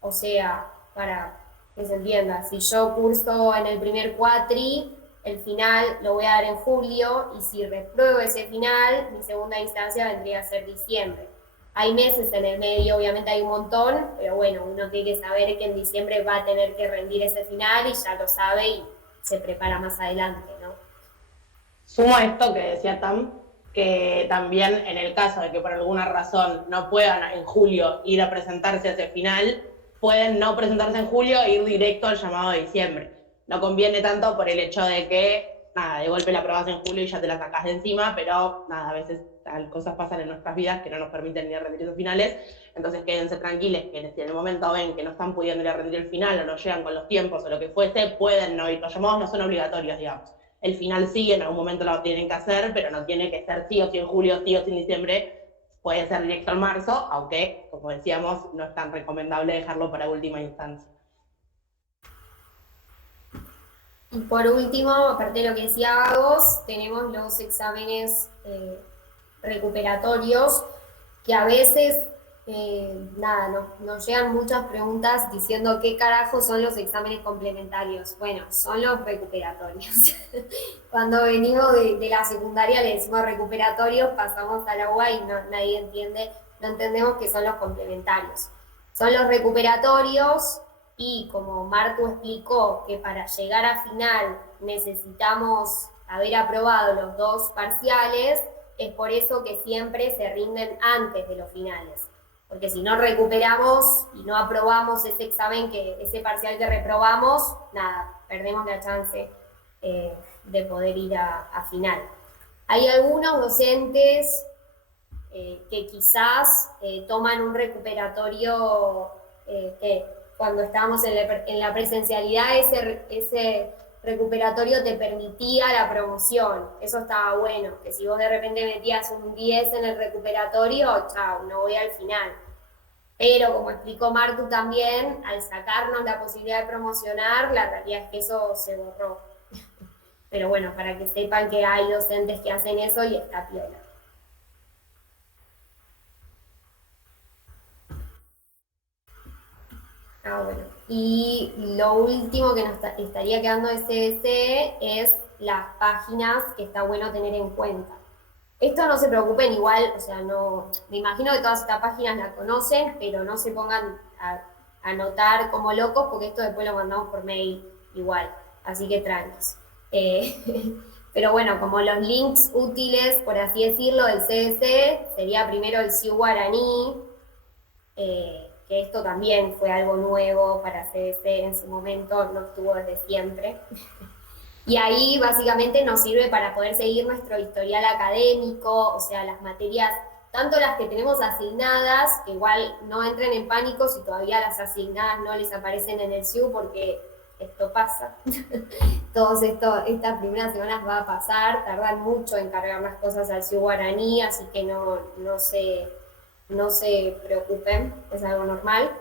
O sea, para que se entienda, si yo curso en el primer cuatri, el final lo voy a dar en julio, y si repruebo ese final, mi segunda instancia vendría a ser diciembre. Hay meses en el medio, obviamente hay un montón, pero bueno, uno tiene que saber que en diciembre va a tener que rendir ese final y ya lo sabe y se prepara más adelante, ¿no? Sumo a esto que decía Tam, que también en el caso de que por alguna razón no puedan en julio ir a presentarse a ese final, pueden no presentarse en julio e ir directo al llamado de diciembre. No conviene tanto por el hecho de que, nada, de golpe la aprobás en julio y ya te la sacás de encima, pero nada, a veces cosas pasan en nuestras vidas que no nos permiten ni rendir esos finales, entonces quédense tranquiles que si en el momento ven que no están pudiendo ir a rendir el final o no llegan con los tiempos o lo que fuese, pueden no ir. Los llamados no son obligatorios, digamos. El final sí, en algún momento lo tienen que hacer, pero no tiene que ser sí o sí en julio, sí o sí en diciembre. Puede ser directo en marzo, aunque, como decíamos, no es tan recomendable dejarlo para última instancia. Y por último, aparte de lo que decía Agos, tenemos los exámenes recuperatorios, que a veces, nos llegan muchas preguntas diciendo qué carajo son los exámenes complementarios. Bueno, son los recuperatorios. Cuando venimos de la secundaria le decimos recuperatorios, pasamos a la UBA y nadie entiende, no entendemos qué son los complementarios. Son los recuperatorios. Y como Martu explicó que para llegar a final necesitamos haber aprobado los 2 parciales, es por eso que siempre se rinden antes de los finales. Porque si no recuperamos y no aprobamos ese examen, ese parcial que reprobamos, perdemos la chance de poder ir a final. Hay algunos docentes que quizás toman un recuperatorio que cuando estábamos en la presencialidad, ese recuperatorio te permitía la promoción. Eso estaba bueno, que si vos de repente metías un 10 en el recuperatorio, chao, no voy al final. Pero como explicó Martu también, al sacarnos la posibilidad de promocionar, la realidad es que eso se borró. Pero bueno, para que sepan que hay docentes que hacen eso y está piola. Bueno. Y lo último que nos estaría quedando de CBC es las páginas que está bueno tener en cuenta. Esto no se preocupen igual, o sea, no, me imagino que todas estas páginas las conocen, pero no se pongan a anotar como locos porque esto después lo mandamos por mail igual, así que tranquis. Pero bueno, como los links útiles, por así decirlo, del CBC, sería primero el CIU Guaraní, que esto también fue algo nuevo para CBC en su momento, no estuvo desde siempre. Y ahí básicamente nos sirve para poder seguir nuestro historial académico, o sea, las materias, tanto las que tenemos asignadas, que igual no entren en pánico si todavía las asignadas no les aparecen en el CIU, porque esto pasa. Estas primeras semanas va a pasar, tardan mucho en cargar las cosas al CIU Guaraní, así que no se preocupen, es algo normal.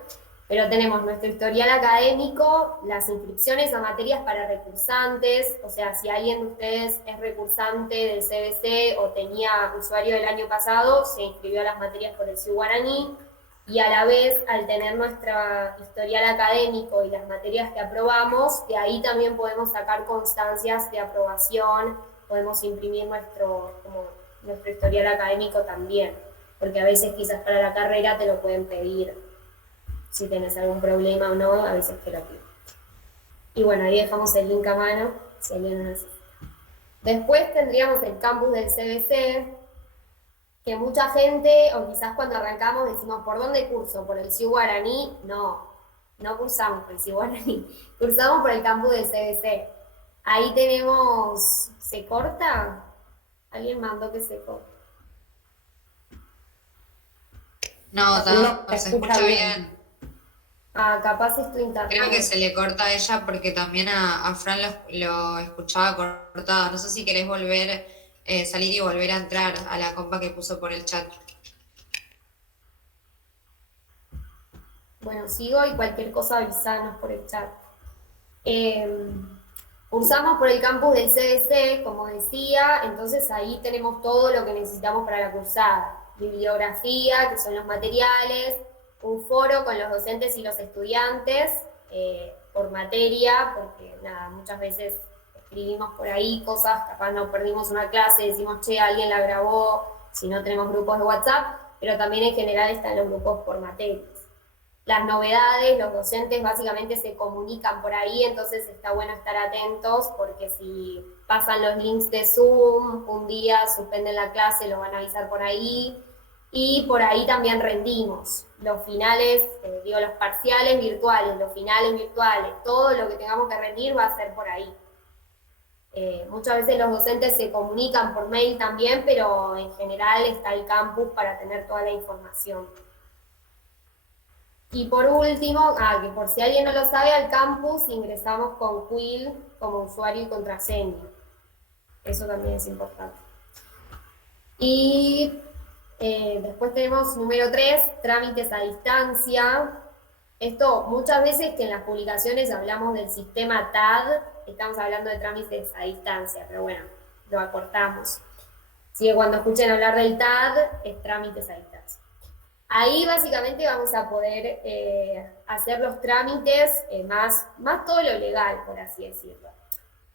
Pero tenemos nuestro historial académico, las inscripciones a materias para recursantes, o sea, si alguien de ustedes es recursante del CBC o tenía usuario del año pasado, se inscribió a las materias por el CIU Guaraní, y a la vez, al tener nuestro historial académico y las materias que aprobamos, de ahí también podemos sacar constancias de aprobación, podemos imprimir nuestro historial académico también, porque a veces quizás para la carrera te lo pueden pedir. Si tenés algún problema o no, a veces te lo pido. Y bueno, ahí dejamos el link a mano, si alguien lo necesita. Después tendríamos el campus del CBC, que mucha gente, o quizás cuando arrancamos decimos, ¿por dónde curso? ¿Por el CIU Guaraní? No cursamos por el CIU Guaraní, cursamos por el campus del CBC. Ahí tenemos, ¿se corta? ¿Alguien mandó que se corte? No, se escucha bien. Capaz es tu internet. Creo que se le corta a ella porque también a Fran lo escuchaba cortado. No sé si querés volver, salir y volver a entrar a la compa que puso por el chat. Bueno, sigo y cualquier cosa avisanos por el chat. Cursamos por el campus del CBC, como decía, entonces ahí tenemos todo lo que necesitamos para la cursada. Bibliografía, que son los materiales, un foro con los docentes y los estudiantes por materia, porque muchas veces escribimos por ahí cosas, capaz nos perdimos una clase, decimos, che, alguien la grabó, si no tenemos grupos de WhatsApp, pero también en general están los grupos por materias. Las novedades, los docentes básicamente se comunican por ahí, entonces está bueno estar atentos, porque si pasan los links de Zoom, un día suspenden la clase, lo van a avisar por ahí, y por ahí también rendimos. Los finales, los parciales virtuales, los finales virtuales, todo lo que tengamos que rendir va a ser por ahí. Muchas veces los docentes se comunican por mail también, pero en general está el campus para tener toda la información. Y por último, que por si alguien no lo sabe, al campus ingresamos con Quill como usuario y contraseña. Eso también es importante. Y después tenemos número 3, trámites a distancia. Esto, muchas veces que en las publicaciones hablamos del sistema TAD, estamos hablando de trámites a distancia, pero bueno, lo acortamos. Así que cuando escuchen hablar del TAD, es trámites a distancia. Ahí básicamente vamos a poder hacer los trámites, más todo lo legal, por así decirlo.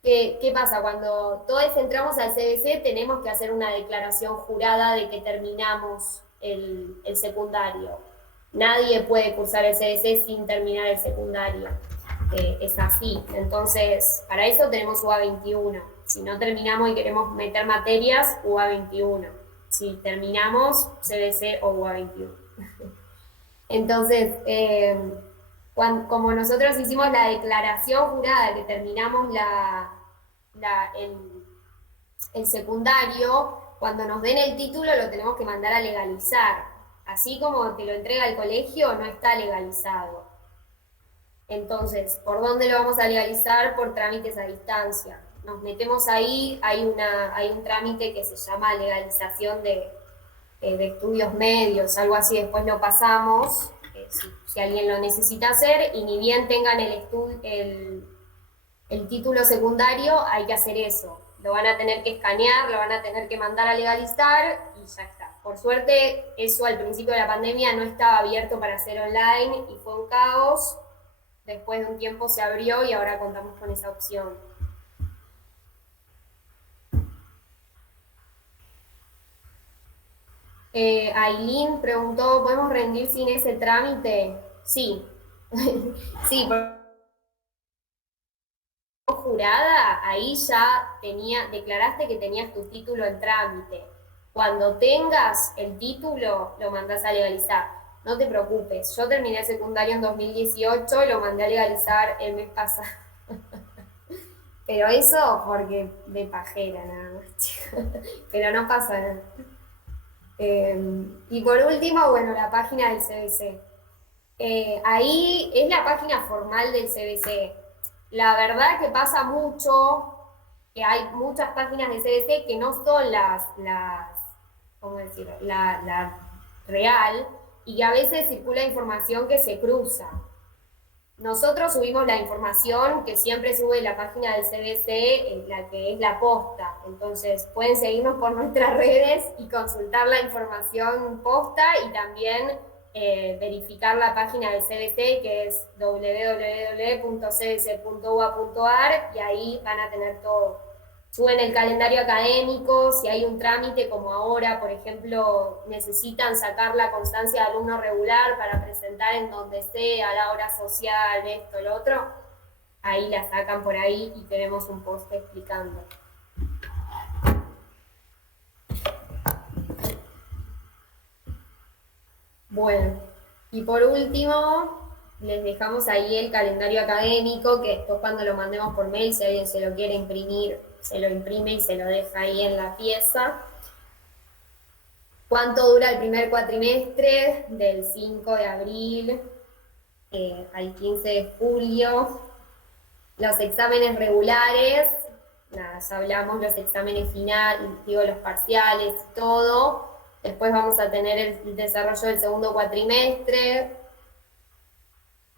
¿Qué pasa? Cuando todos entramos al CBC tenemos que hacer una declaración jurada de que terminamos el secundario. Nadie puede cursar el CBC sin terminar el secundario. Es así. Entonces, para eso tenemos UBA 21. Si no terminamos y queremos meter materias, UBA 21. Si terminamos, CBC o UBA 21. Entonces, como nosotros hicimos la declaración jurada que terminamos el secundario, cuando nos den el título lo tenemos que mandar a legalizar. Así como te lo entrega el colegio, no está legalizado. Entonces, ¿por dónde lo vamos a legalizar? Por trámites a distancia. Nos metemos ahí, hay un trámite que se llama legalización de estudios medios, algo así, después lo pasamos, si alguien lo necesita hacer, y ni bien tengan el título secundario, hay que hacer eso. Lo van a tener que escanear, lo van a tener que mandar a legalizar, y ya está. Por suerte, eso al principio de la pandemia no estaba abierto para hacer online, y fue un caos. Después de un tiempo se abrió, y ahora contamos con esa opción. Aileen preguntó, ¿podemos rendir sin ese trámite? Sí. Sí, jurada, ahí ya declaraste que tenías tu título en trámite. Cuando tengas el título, lo mandás a legalizar. No te preocupes, yo terminé el secundario en 2018 y lo mandé a legalizar el mes pasado. Pero eso porque de pajera nada más. Pero no pasa nada. Y por último, bueno, la página del CBC. Ahí es la página formal del CBC. La verdad que pasa mucho, que hay muchas páginas del CBC que no son ¿cómo decirlo? La real, y que a veces circula información que se cruza. Nosotros subimos la información que siempre sube la página del CBC, la que es la posta. Entonces pueden seguirnos por nuestras redes y consultar la información posta, y también verificar la página del CBC, que es www.cbc.ua.ar, y ahí van a tener todo. Suben el calendario académico, si hay un trámite como ahora, por ejemplo, necesitan sacar la constancia de alumno regular para presentar en donde sea, la obra social, esto, lo otro, ahí la sacan por ahí y tenemos un post explicando. Bueno, y por último, les dejamos ahí el calendario académico, que después cuando lo mandemos por mail, si alguien se lo quiere imprimir, se lo imprime y se lo deja ahí en la pieza. ¿Cuánto dura el primer cuatrimestre? Del 5 de abril al 15 de julio. Los exámenes regulares, nada, ya hablamos, los exámenes finales, los parciales y todo. Después vamos a tener el desarrollo del segundo cuatrimestre.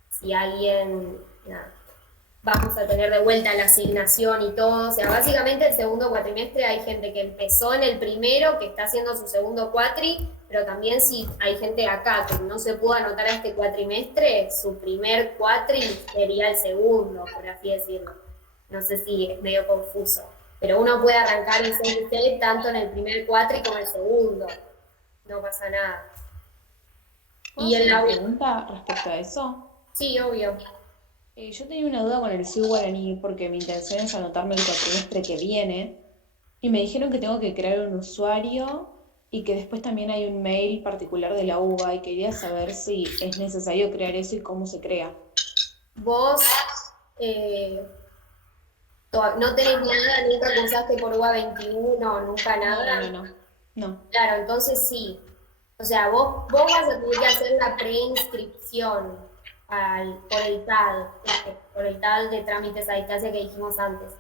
Si alguien, nada, vamos a tener de vuelta la asignación y todo. O sea, básicamente el segundo cuatrimestre hay gente que empezó en el primero, que está haciendo su segundo cuatri, pero también si hay gente acá que no se pudo anotar a este cuatrimestre, su primer cuatri sería el segundo, por así decirlo. No sé si es medio confuso. Pero uno puede arrancar el CBC tanto en el primer cuatri como en el segundo. No pasa nada. ¿Puedo hacer una pregunta respecto a eso? Sí, obvio. Yo tenía una duda con el CIU guaraní porque mi intención es anotarme el cuatrimestre que viene y me dijeron que tengo que crear un usuario y que después también hay un mail particular de la UBA, y quería saber si es necesario crear eso y cómo se crea. Vos no tenés nada, nunca cursaste por UBA 21, nunca nada. No. Claro, entonces sí. O sea, vos vas a tener que hacer la preinscripción por el TAD de trámites a distancia que dijimos antes.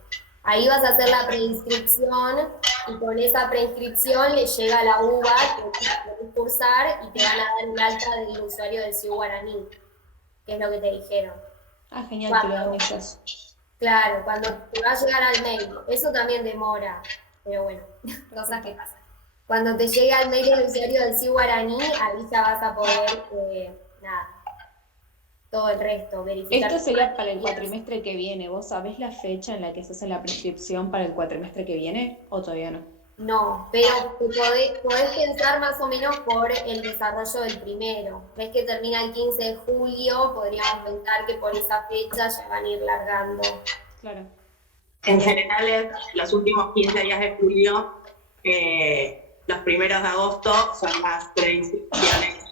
Ahí vas a hacer la preinscripción, y con esa preinscripción le llega a la UBA que puedes cursar y te van a dar un alta del usuario del CIU guaraní. qué es lo que te dijeron. Ah, genial, que lo hagan ellos. Claro, cuando te va a llegar al mail, eso también demora, pero bueno, cosas que pasan. Cuando te llega al mail del usuario del Sí Guaraní, ahí ya vas a poder, todo el resto, verificar. Esto sería para el cuatrimestre que viene. ¿Vos sabés la fecha en la que se hace la prescripción para el cuatrimestre que viene o todavía no? No, pero podés pensar más o menos por el desarrollo del primero. Ves que termina el 15 de julio, podríamos pensar que por esa fecha ya van a ir largando. Claro. En general, es los últimos 15 días de julio, los primeros de agosto son las preinscripciones.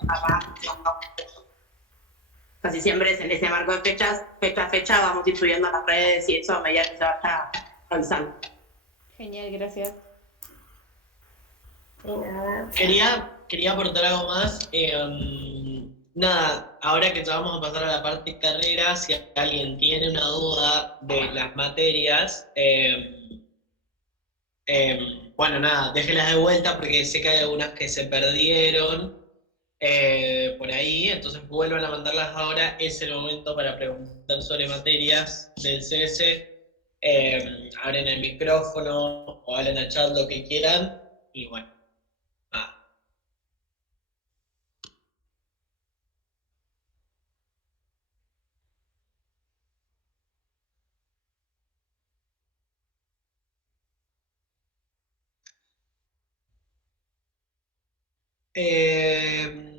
Casi siempre es en ese marco de fechas, fecha a fecha, vamos a ir subiendo a las redes y eso a medida que se vaya avanzando. Genial, gracias. De nada. Quería aportar algo más. Nada, ahora que ya vamos a pasar a la parte de carrera, si alguien tiene una duda de las materias, bueno, nada, déjenlas de vuelta porque sé que hay algunas que se perdieron por ahí, entonces vuelvan a mandarlas ahora. Es el momento para preguntar sobre materias del CS. Abren el micrófono o hablen al chat lo que quieran y bueno.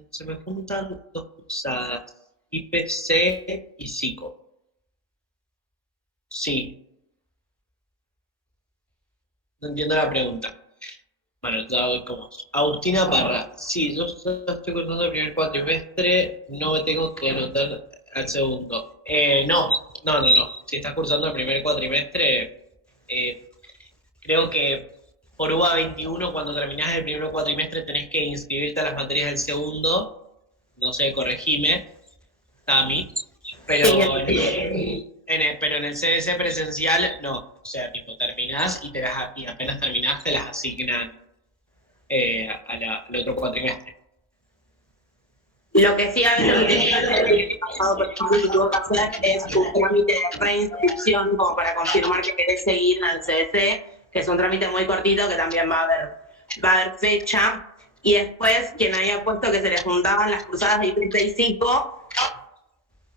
Se me juntan dos cruzadas, IPC y Psico. Sí. No entiendo la pregunta. Bueno, ya voy como. Agustina Parra. Sí, yo estoy cursando el primer cuatrimestre, no me tengo que anotar al segundo. No. Si estás cursando el primer cuatrimestre, creo que por UBA 21, cuando terminás el primer cuatrimestre, tenés que inscribirte a las materias del segundo. No sé, corregime, Tami. Pero en el CDC presencial, no. O sea, tipo, terminás y apenas terminás te las asignan al otro cuatrimestre. Lo que sí a veces tiene que hacer el pasado, por ejemplo, que tuvo que hacer es un trámite de reinscripción como para confirmar que querés seguir en el CDC, que es un trámite muy cortito que también va a haber fecha. Y después, quien había puesto que se le juntaban las cruzadas de IPC y Psico,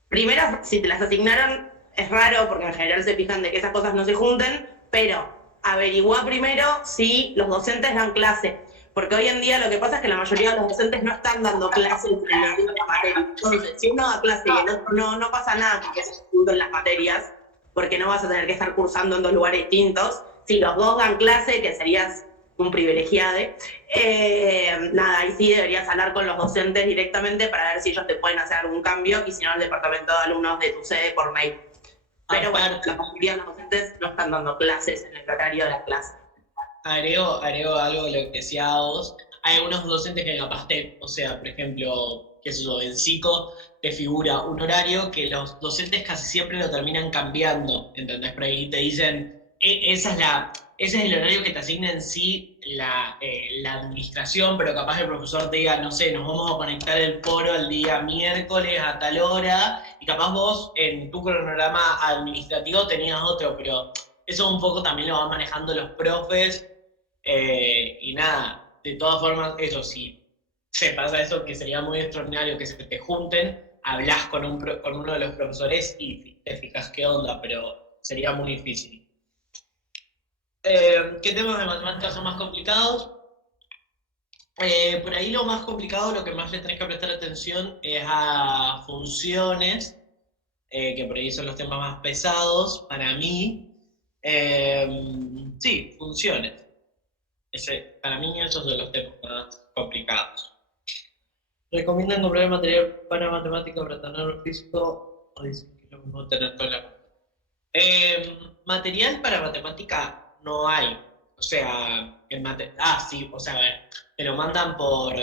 primero, si te las asignaron, es raro porque en general se fijan de que esas cosas no se junten, pero averigua primero si los docentes dan clase. Porque hoy en día lo que pasa es que la mayoría de los docentes no están dando clases en la misma materia. Entonces, si uno da clase y el otro no pasa nada porque se juntan las materias, porque no vas a tener que estar cursando en dos lugares distintos. Si los dos dan clase, que serías un privilegiado, nada, ahí sí deberías hablar con los docentes directamente para ver si ellos te pueden hacer algún cambio y si no, el departamento de alumnos de tu sede por mail. Pero bueno, la mayoría de los docentes no están dando clases en el horario de las clases. Agrego algo de lo que decía vos. Hay algunos docentes que capaz o sea, por ejemplo, qué sé yo, en Psico te figura un horario que los docentes casi siempre lo terminan cambiando, ¿entendés? Por ahí te dicen, ese es el horario que te asigna en sí la administración, pero capaz el profesor te diga, no sé, nos vamos a conectar el foro el día miércoles a tal hora, y capaz vos en tu cronograma administrativo tenías otro, pero eso un poco también lo van manejando los profes, y nada, de todas formas, eso sí, se pasa eso que sería muy extraordinario que se te junten, hablas con uno de los profesores y te fijas qué onda, pero sería muy difícil. ¿Qué temas de matemáticas son más complicados? Por ahí lo más complicado, lo que más le tenés que prestar atención es a funciones, que por ahí son los temas más pesados para mí. Sí, funciones. Para mí esos son los temas más complicados. ¿Recomiendan comprar material para matemática para tener físico? O dicen que lo mismo tener toda la... Material para matemática no hay. O sea, sí, o sea, a ver, te lo mandan por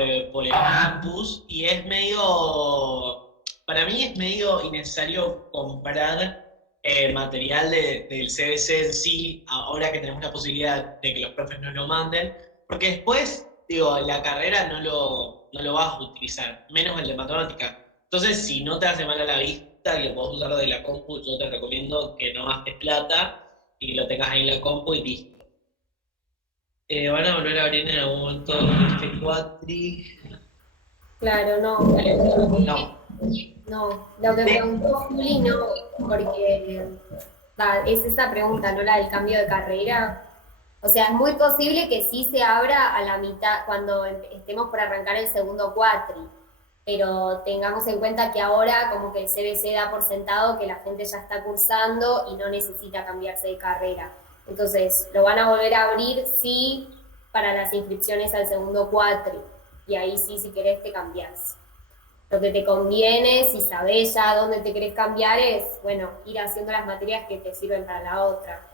el campus y es medio, para mí es medio innecesario comprar material del CBC en sí, ahora que tenemos la posibilidad de que los profes nos lo manden, porque después, digo, la carrera no lo vas a utilizar, menos el de matemática. Entonces, si no te hace mal a la vista, que lo podés usar de la compu, yo te recomiendo que no gastes plata y que lo tengas ahí en la compu y listo. ¿Van a volver a abrir en algún momento este Quatri? Claro, no. No. No, lo que preguntó Juli no, porque es esa pregunta, ¿no? La del cambio de carrera. O sea, es muy posible que sí se abra a la mitad, cuando estemos por arrancar el segundo cuatri, pero tengamos en cuenta que ahora como que el CBC da por sentado que la gente ya está cursando y no necesita cambiarse de carrera. Entonces, lo van a volver a abrir, sí, para las inscripciones al segundo cuatri, y ahí sí, si querés, te cambiás. Lo que te conviene, si sabés ya dónde te querés cambiar, es, bueno, ir haciendo las materias que te sirven para la otra.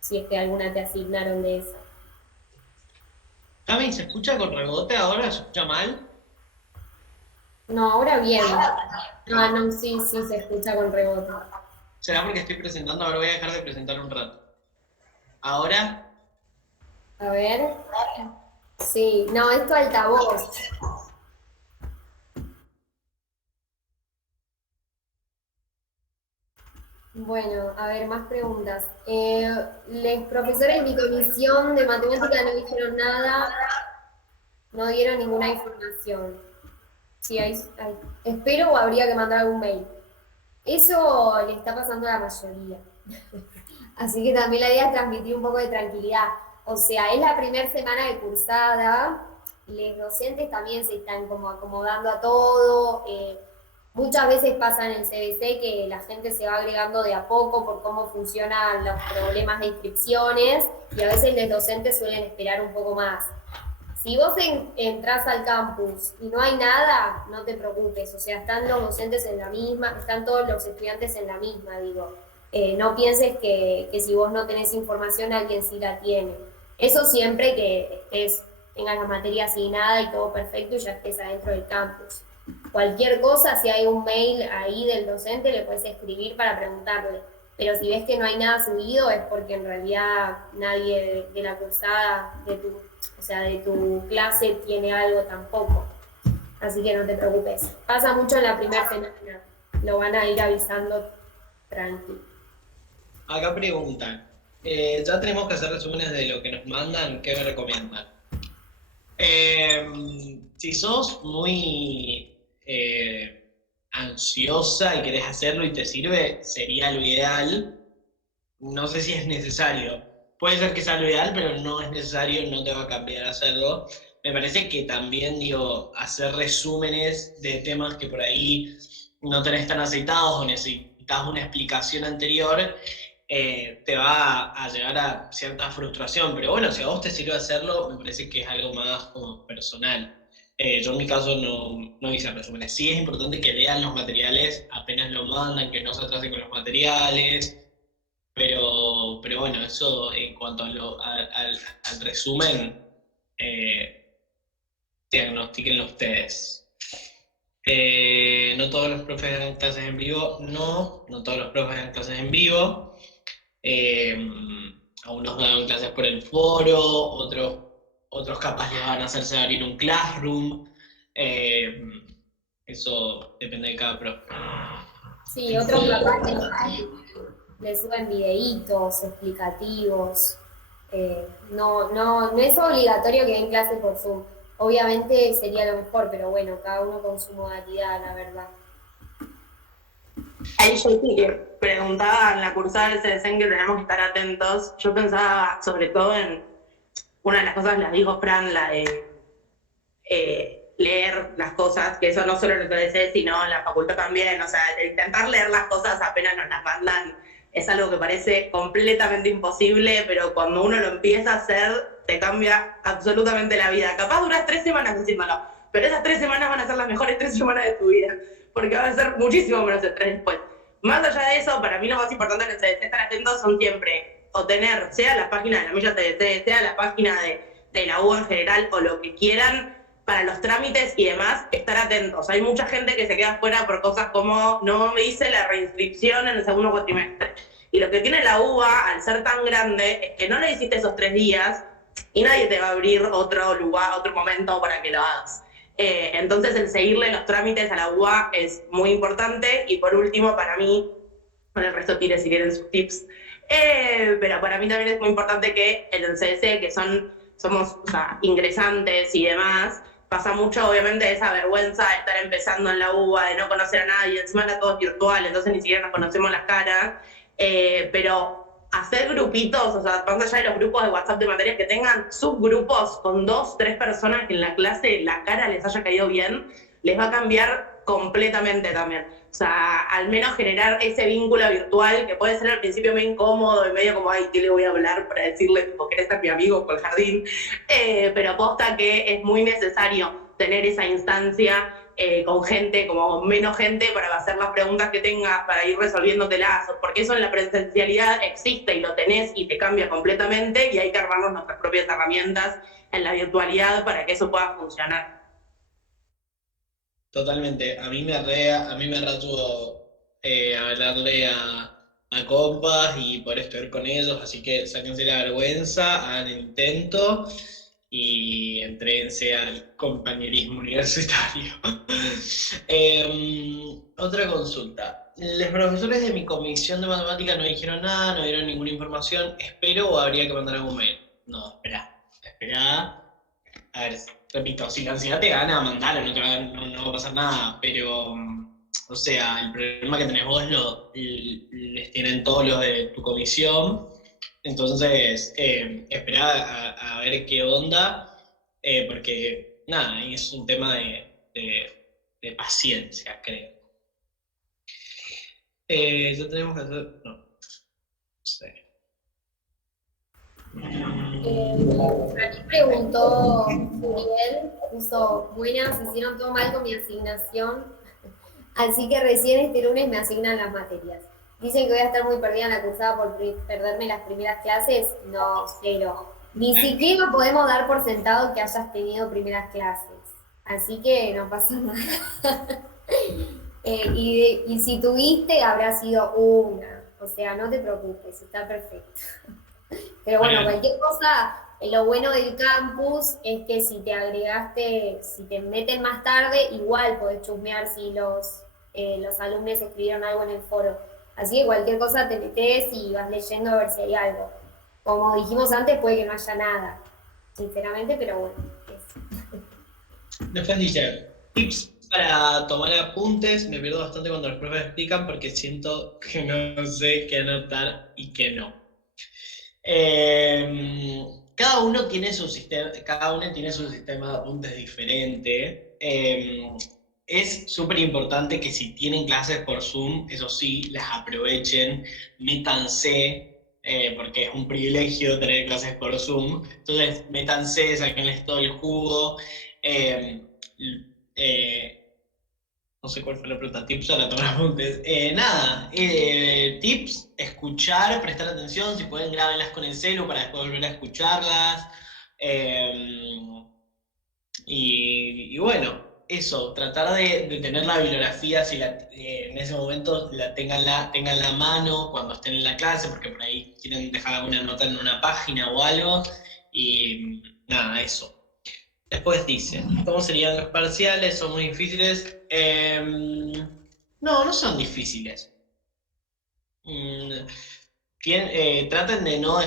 Si es que alguna te asignaron de esa. Cami, ¿se escucha con rebote ahora? ¿Se escucha mal? No, ahora bien. No, sí, se escucha con rebote. ¿Será porque estoy presentando? Ahora voy a dejar de presentar un rato. ¿Ahora? A ver. Sí, no, esto altavoz. Bueno, a ver, más preguntas. Los profesores de mi comisión de matemática no dijeron nada, no dieron ninguna información. Sí, espero o habría que mandar algún mail. Eso le está pasando a la mayoría. Así que también la idea es transmitir un poco de tranquilidad. O sea, es la primera semana de cursada, los docentes también se están como acomodando a todo. Muchas veces pasa en el CBC que la gente se va agregando de a poco por cómo funcionan los problemas de inscripciones y a veces los docentes suelen esperar un poco más. Si vos entrás al campus y no hay nada, no te preocupes, o sea, están los docentes en la misma, están todos los estudiantes en la misma, digo. No pienses que si vos no tenés información, alguien sí la tiene. Eso siempre que tengas la materia asignada y todo perfecto y ya estés adentro del campus. Cualquier cosa, si hay un mail ahí del docente, le puedes escribir para preguntarle. Pero si ves que no hay nada subido, es porque en realidad nadie de la cursada, de tu clase, tiene algo tampoco. Así que no te preocupes. Pasa mucho en la primera semana. Lo van a ir avisando tranqui. Acá preguntan. Ya tenemos que hacer resúmenes de lo que nos mandan. ¿Qué me recomiendan? Si sos muy ansiosa y querés hacerlo y te sirve, sería lo ideal. No sé si es necesario. Puede ser que sea lo ideal, pero no es necesario, no te va a cambiar hacerlo. Me parece que también, hacer resúmenes de temas que por ahí no tenés tan aceitados o necesitas una explicación anterior, te va a llevar a cierta frustración. Pero bueno, si a vos te sirve hacerlo, me parece que es algo más como personal. Yo en mi caso no hice resúmenes. Sí es importante que lean los materiales apenas lo mandan, que no se atrasen con los materiales, pero bueno, eso en cuanto al resumen, diagnostiquenlo ustedes. No todos los profes dan clases en vivo, no todos los profes dan clases en vivo. Algunos dan clases por el foro, otros capaz les van a hacerse abrir un classroom. Eso depende de cada profe. Sí, otros capaz le suben videitos explicativos. No es obligatorio que den clase por Zoom. Obviamente sería lo mejor, pero bueno, cada uno con su modalidad, la verdad. Ahí yo sí que preguntaba en la cursada del CDC en que tenemos que estar atentos. Yo pensaba sobre todo en una de las cosas, las dijo Fran, la de leer las cosas, que eso no solo en el CDC, sino en la facultad también. O sea, de intentar leer las cosas apenas nos las mandan es algo que parece completamente imposible, pero cuando uno lo empieza a hacer, te cambia absolutamente la vida. Capaz duras 3 semanas haciéndolo, pero esas 3 semanas van a ser las mejores 3 semanas de tu vida, porque van a ser muchísimo menos estrés después. Más allá de eso, para mí lo más importante en el CDC estar atentos son siempre, o tener, sea la página de la Milla CDC, sea la página de la U en general, o lo que quieran, para los trámites y demás, estar atentos. Hay mucha gente que se queda fuera por cosas como no me hice la reinscripción en el segundo cuatrimestre. Y lo que tiene la UBA, al ser tan grande, es que no le hiciste esos 3 días y nadie te va a abrir otro lugar, otro momento para que lo hagas. Entonces el seguirle los trámites a la UBA es muy importante. Y por último, para mí, con el resto tire si quieren sus tips, pero para mí también es muy importante que en el CDC, que somos ingresantes y demás, pasa mucho obviamente esa vergüenza de estar empezando en la UBA, de no conocer a nadie, encima era todo virtual, entonces ni siquiera nos conocemos las caras, pero hacer grupitos, o sea, más allá de los grupos de WhatsApp de materias, que tengan subgrupos con 2, 3 personas que en la clase la cara les haya caído bien, les va a cambiar completamente también. O sea, al menos generar ese vínculo virtual que puede ser al principio medio incómodo y medio como, ay, ¿qué le voy a hablar para decirle, tipo, querés ser mi amigo por el jardín? Pero posta que es muy necesario tener esa instancia con gente, como menos gente, para hacer las preguntas que tengas, para ir resolviéndotelas, porque eso en la presencialidad existe y lo tenés y te cambia completamente, y hay que armarnos nuestras propias herramientas en la virtualidad para que eso pueda funcionar. Totalmente. A mí me ayudó hablarle a compas y poder estudiar con ellos, así que sáquense la vergüenza, hagan el intento y entréguense al compañerismo universitario. Otra consulta. Los profesores de mi comisión de matemática no dijeron nada, no dieron ninguna información. ¿Espero o habría que mandar algún mail? No, espera. A ver, repito, si la ansiedad te gana, mandalo, no va a pasar nada, pero, o sea, el problema que tenés vos les tienen todos los de tu comisión, entonces esperá a ver qué onda, porque, nada, es un tema de paciencia, creo. Ya tenemos que hacer, no sé. Aquí preguntó Miguel, puso, buenas, hicieron todo mal con mi asignación, así que recién este lunes me asignan las materias. Dicen que voy a estar muy perdida en la cursada por perderme las primeras clases. No, cero. Ni siquiera podemos dar por sentado que hayas tenido primeras clases, así que no pasa nada. Y si tuviste, habrá sido una, o sea, no te preocupes, está perfecto. Pero bueno, cualquier cosa, lo bueno del campus es que si te agregaste, si te meten más tarde, igual podés chusmear si los alumnos escribieron algo en el foro. Así que cualquier cosa te metes y vas leyendo a ver si hay algo. Como dijimos antes, puede que no haya nada, sinceramente, pero bueno. Después dice, tips para tomar apuntes. Me pierdo bastante cuando los profes explican porque siento que no sé qué anotar y qué no. Cada uno tiene su sistema de apuntes diferente. Es súper importante que si tienen clases por Zoom, eso sí, las aprovechen, métanse, porque es un privilegio tener clases por Zoom. Entonces, métanse, saquenles todo el jugo. No sé cuál fue la pregunta, tips para tomar apuntes. Tips, escuchar, prestar atención, si pueden grábenlas con el celu para después volver a escucharlas. Y bueno, eso, tratar de tener la bibliografía, si en ese momento tengan la mano cuando estén en la clase, porque por ahí quieren dejar alguna nota en una página o algo. Y nada, eso. Después dice, ¿cómo serían los parciales? ¿Son muy difíciles? No son difíciles. Traten de no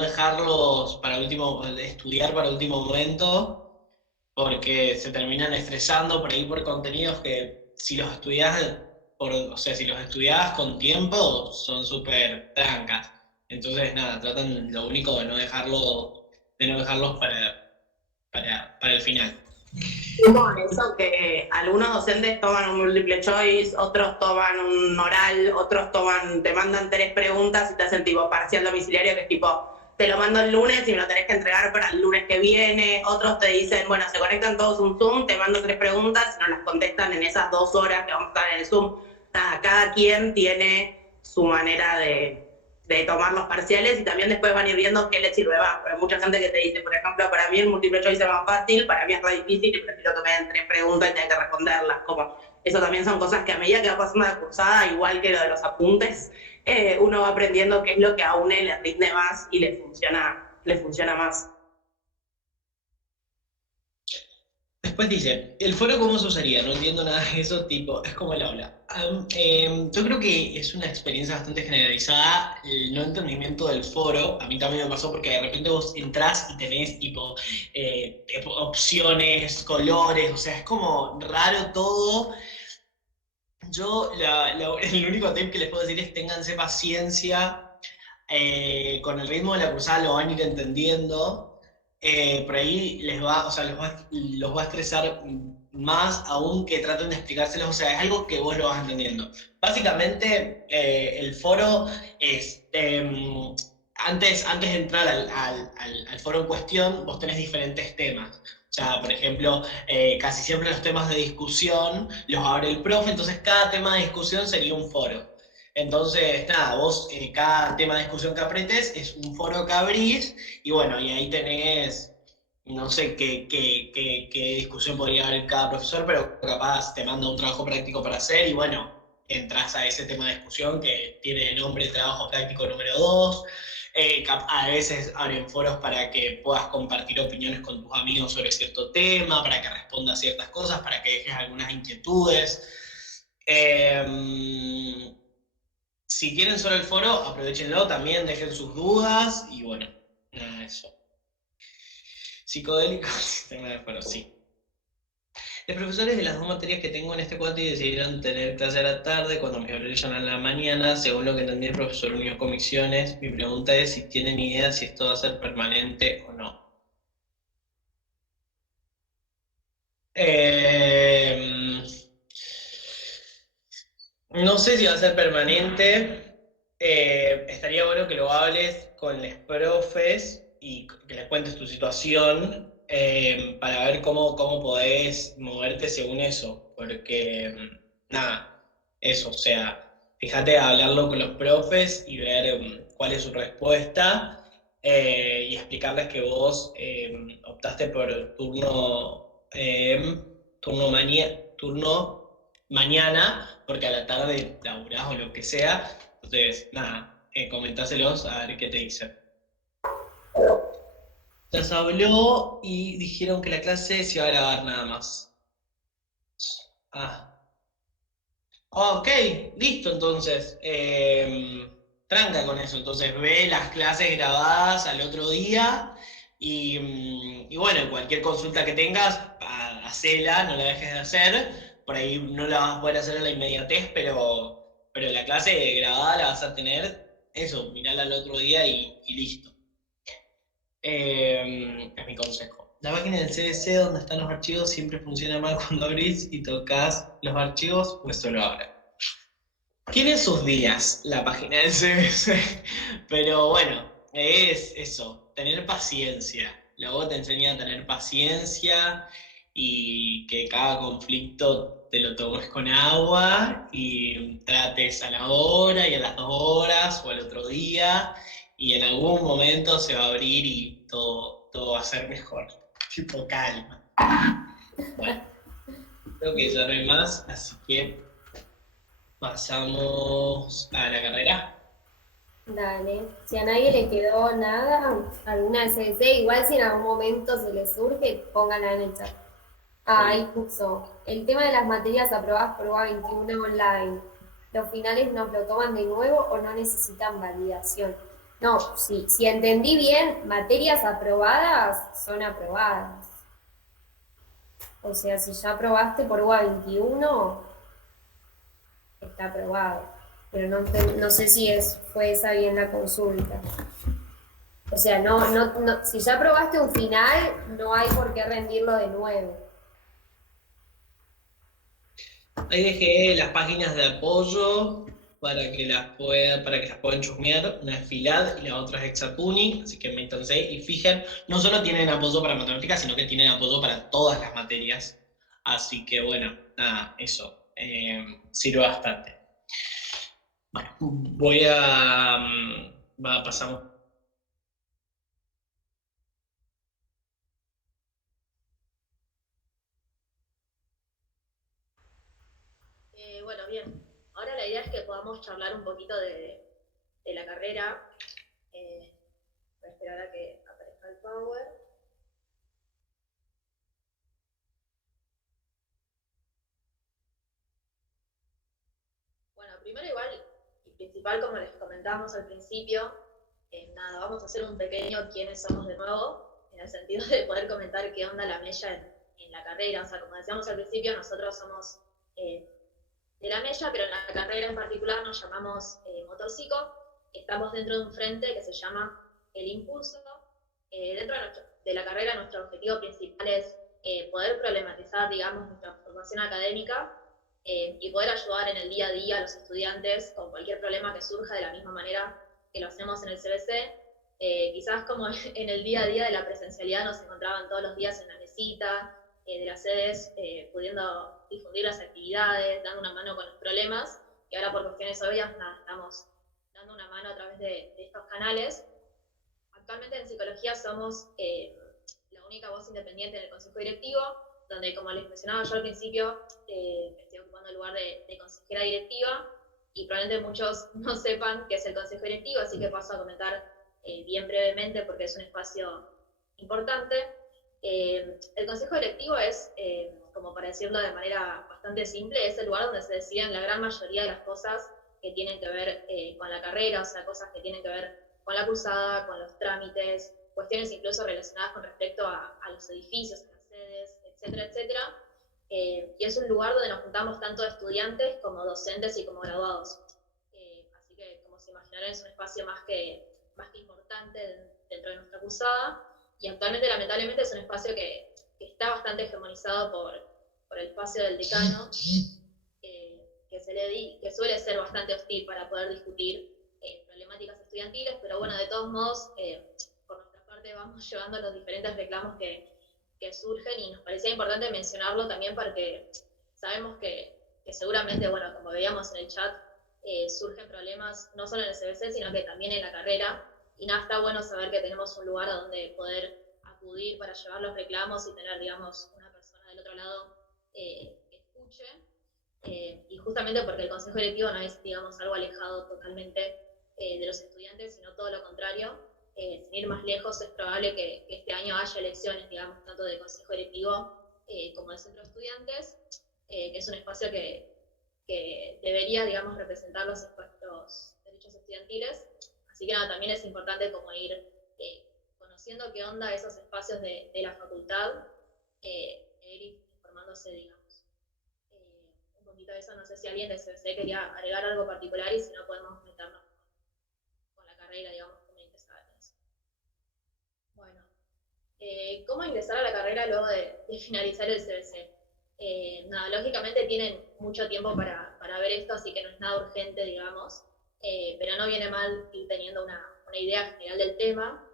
dejarlos para estudiar para último momento, porque se terminan estresando por ahí por contenidos que si los estudiás si los estudiás con tiempo son súper trancas. Entonces nada, tratan lo único de no dejarlos para el final. Con eso que algunos docentes toman un multiple choice, otros toman un oral, te mandan 3 preguntas y te hacen tipo parcial domiciliario, que es tipo, te lo mando el lunes y me lo tenés que entregar para el lunes que viene. Otros te dicen, bueno, se conectan todos un Zoom, te mando 3 preguntas y nos las contestan en esas 2 horas que vamos a estar en el Zoom. Cada quien tiene su manera de tomar los parciales y también después van a ir viendo qué les sirve más. Pero hay mucha gente que te dice, por ejemplo, para mí el multiple choice es más fácil, para mí es más difícil y prefiero que me den 3 preguntas y tenga que responderlas. Como, eso también son cosas que a medida que va pasando la cursada, igual que lo de los apuntes, uno va aprendiendo qué es lo que a uno le rinde más y le funciona más. Después dice, ¿el foro cómo se usaría? No entiendo nada de eso, tipo, es como el aula. Yo creo que es una experiencia bastante generalizada el no entendimiento del foro. A mí también me pasó porque de repente vos entrás y tenés tipo opciones, colores, o sea, es como raro todo. El único tip que les puedo decir es ténganse paciencia, con el ritmo de la cursada lo van a ir entendiendo. Por ahí o sea, los va a estresar más aún que traten de explicárselos, o sea, es algo que vos lo vas entendiendo. Básicamente, el foro es, antes de entrar al foro en cuestión, vos tenés diferentes temas. O sea, por ejemplo, casi siempre los temas de discusión los abre el profe, entonces cada tema de discusión sería un foro. Entonces, nada, vos cada tema de discusión que apretes es un foro que abrís y bueno, y ahí tenés, no sé qué discusión podría haber cada profesor, pero capaz te manda un trabajo práctico para hacer y bueno, entras a ese tema de discusión que tiene el nombre trabajo práctico número 2. A veces abren foros para que puedas compartir opiniones con tus amigos sobre cierto tema, para que respondas ciertas cosas, para que dejes algunas inquietudes. Si quieren solo el foro, aprovechenlo también, dejen sus dudas y bueno, nada, eso. Psicodélico, sistema de foro, sí. Los profesores de las dos materias que tengo en este cuatri decidieron tener clase a la tarde cuando mis horarios son a la mañana. Según lo que entendí, el profesor unió comisiones. Mi pregunta es si tienen idea si esto va a ser permanente o no. Eh, no sé si va a ser permanente. Estaría bueno que lo hables con los profes y que les cuentes tu situación, para ver cómo podés moverte según eso. Porque, nada, eso, o sea, fíjate a hablarlo con los profes y ver cuál es su respuesta, y explicarles que vos optaste por turno mañana, porque a la tarde laburás o lo que sea. Entonces, nada, comentáselos a ver qué te dicen. Les habló y dijeron que la clase se iba a grabar nada más. Ah. Ok, listo entonces. Tranca con eso. Entonces ve las clases grabadas al otro día y bueno, cualquier consulta que tengas, hacela, no la dejes de hacer. Por ahí no la vas a poder hacer a la inmediatez, pero la clase grabada la vas a tener. Eso, mirala al otro día y listo. Es mi consejo. La página del CBC donde están los archivos siempre funciona mal cuando abrís y tocas los archivos, pues solo abre. Tiene sus días la página del CBC, pero bueno, es eso, tener paciencia. Luego te enseña a tener paciencia y que cada conflicto te lo tomes con agua y trates a la hora y a las 2 horas o al otro día y en algún momento se va a abrir y todo va a ser mejor. Tipo calma. Bueno, creo que ya no hay más, así que pasamos a la carrera. Dale. Si a nadie le quedó nada, alguna SBC, igual si en algún momento se les surge, pónganla en el chat. Ahí puso. El tema de las materias aprobadas por UA 21 online. ¿Los finales nos lo toman de nuevo o no necesitan validación? No, si entendí bien, materias aprobadas son aprobadas. O sea, si ya aprobaste por UA 21, está aprobado. Pero no sé si fue esa bien la consulta. O sea, si ya aprobaste un final, no hay por qué rendirlo de nuevo. Ahí dejé las páginas de apoyo para que las puedan chusmear. Una es Filad y la otra es Exapuni, así que métanse y fijen. No solo tienen apoyo para matemáticas, sino que tienen apoyo para todas las materias. Así que bueno, nada, eso sirve bastante. Bueno, pasamos. Bueno, bien. Ahora la idea es que podamos charlar un poquito de la carrera. Voy a esperar a que aparezca el power. primero igual y principal, como les comentamos al principio, nada, vamos a hacer un pequeño quiénes somos de nuevo, en el sentido de poder comentar qué onda la mella en la carrera. O sea, como decíamos al principio, nosotros somos de la mella, pero en la carrera en particular nos llamamos motorcico. Estamos dentro de un frente que se llama el impulso. Dentro de la carrera nuestro objetivo principal es poder problematizar, digamos, nuestra formación académica y poder ayudar en el día a día a los estudiantes con cualquier problema que surja, de la misma manera que lo hacemos en el CBC. Quizás como en el día a día de la presencialidad nos encontraban todos los días en la mesita de las sedes, pudiendo difundir las actividades, dando una mano con los problemas, y ahora por cuestiones obvias nada, estamos dando una mano a través de estos canales. Actualmente en psicología somos la única voz independiente en el consejo directivo, donde, como les mencionaba yo al principio, estoy ocupando el lugar de consejera directiva, y probablemente muchos no sepan qué es el consejo directivo, así que paso a comentar bien brevemente porque es un espacio importante. El consejo directivo es, como para decirlo de manera bastante simple, es el lugar donde se deciden la gran mayoría de las cosas que tienen que ver con la carrera, o sea, cosas que tienen que ver con la cursada, con los trámites, cuestiones incluso relacionadas con respecto a los edificios, a las sedes, etcétera, etcétera. Y es un lugar donde nos juntamos tanto estudiantes como docentes y como graduados. Así que, como se imaginarán, es un espacio más que importante dentro de nuestra cursada, y actualmente, lamentablemente, es un espacio que está bastante hegemonizado por el espacio del decano, que suele ser bastante hostil para poder discutir problemáticas estudiantiles, pero bueno, de todos modos, por nuestra parte vamos llevando los diferentes reclamos que surgen, y nos parecía importante mencionarlo también porque sabemos que seguramente, bueno, como veíamos en el chat, surgen problemas no solo en el CBC, sino que también en la carrera, y nada, está bueno saber que tenemos un lugar a donde poder acudir para llevar los reclamos y tener, digamos, una persona del otro lado que escuche, y justamente porque el consejo directivo no es, digamos, algo alejado totalmente de los estudiantes, sino todo lo contrario. Sin ir más lejos, es probable que este año haya elecciones, digamos, tanto de consejo directivo como de centro de estudiantes, que es un espacio que debería, digamos, representar los derechos estudiantiles. Así que nada, también es importante como ir conociendo qué onda esos espacios de la facultad, e ir informándose, digamos. Un poquito de eso, no sé si alguien de CBC quería agregar algo particular, y si no podemos meternos con la carrera, digamos. Bueno, ¿cómo ingresar a la carrera luego de finalizar el CBC? Nada, lógicamente tienen mucho tiempo para ver esto, así que no es nada urgente, digamos, pero no viene mal ir teniendo una idea general del tema.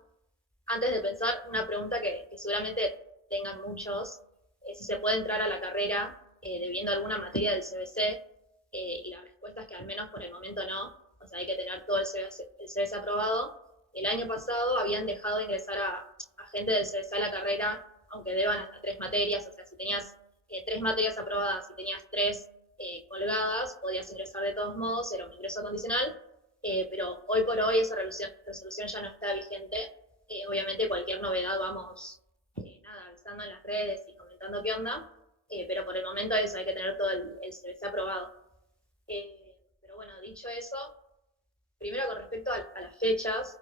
Antes de pensar, una pregunta que seguramente tengan muchos, es si se puede entrar a la carrera debiendo alguna materia del CBC, y la respuesta es que al menos por el momento no, o sea, hay que tener todo el CBC aprobado. El año pasado habían dejado de ingresar a gente del CBC a la carrera, aunque deban hasta 3 materias, o sea, si tenías 3 materias aprobadas y tenías 3 colgadas, podías ingresar de todos modos, era un ingreso condicional, pero hoy por hoy esa resolución ya no está vigente. Obviamente cualquier novedad vamos avisando en las redes y comentando qué onda, pero por el momento eso, hay que tener todo el CBC aprobado. Pero bueno, dicho eso, primero con respecto a las fechas,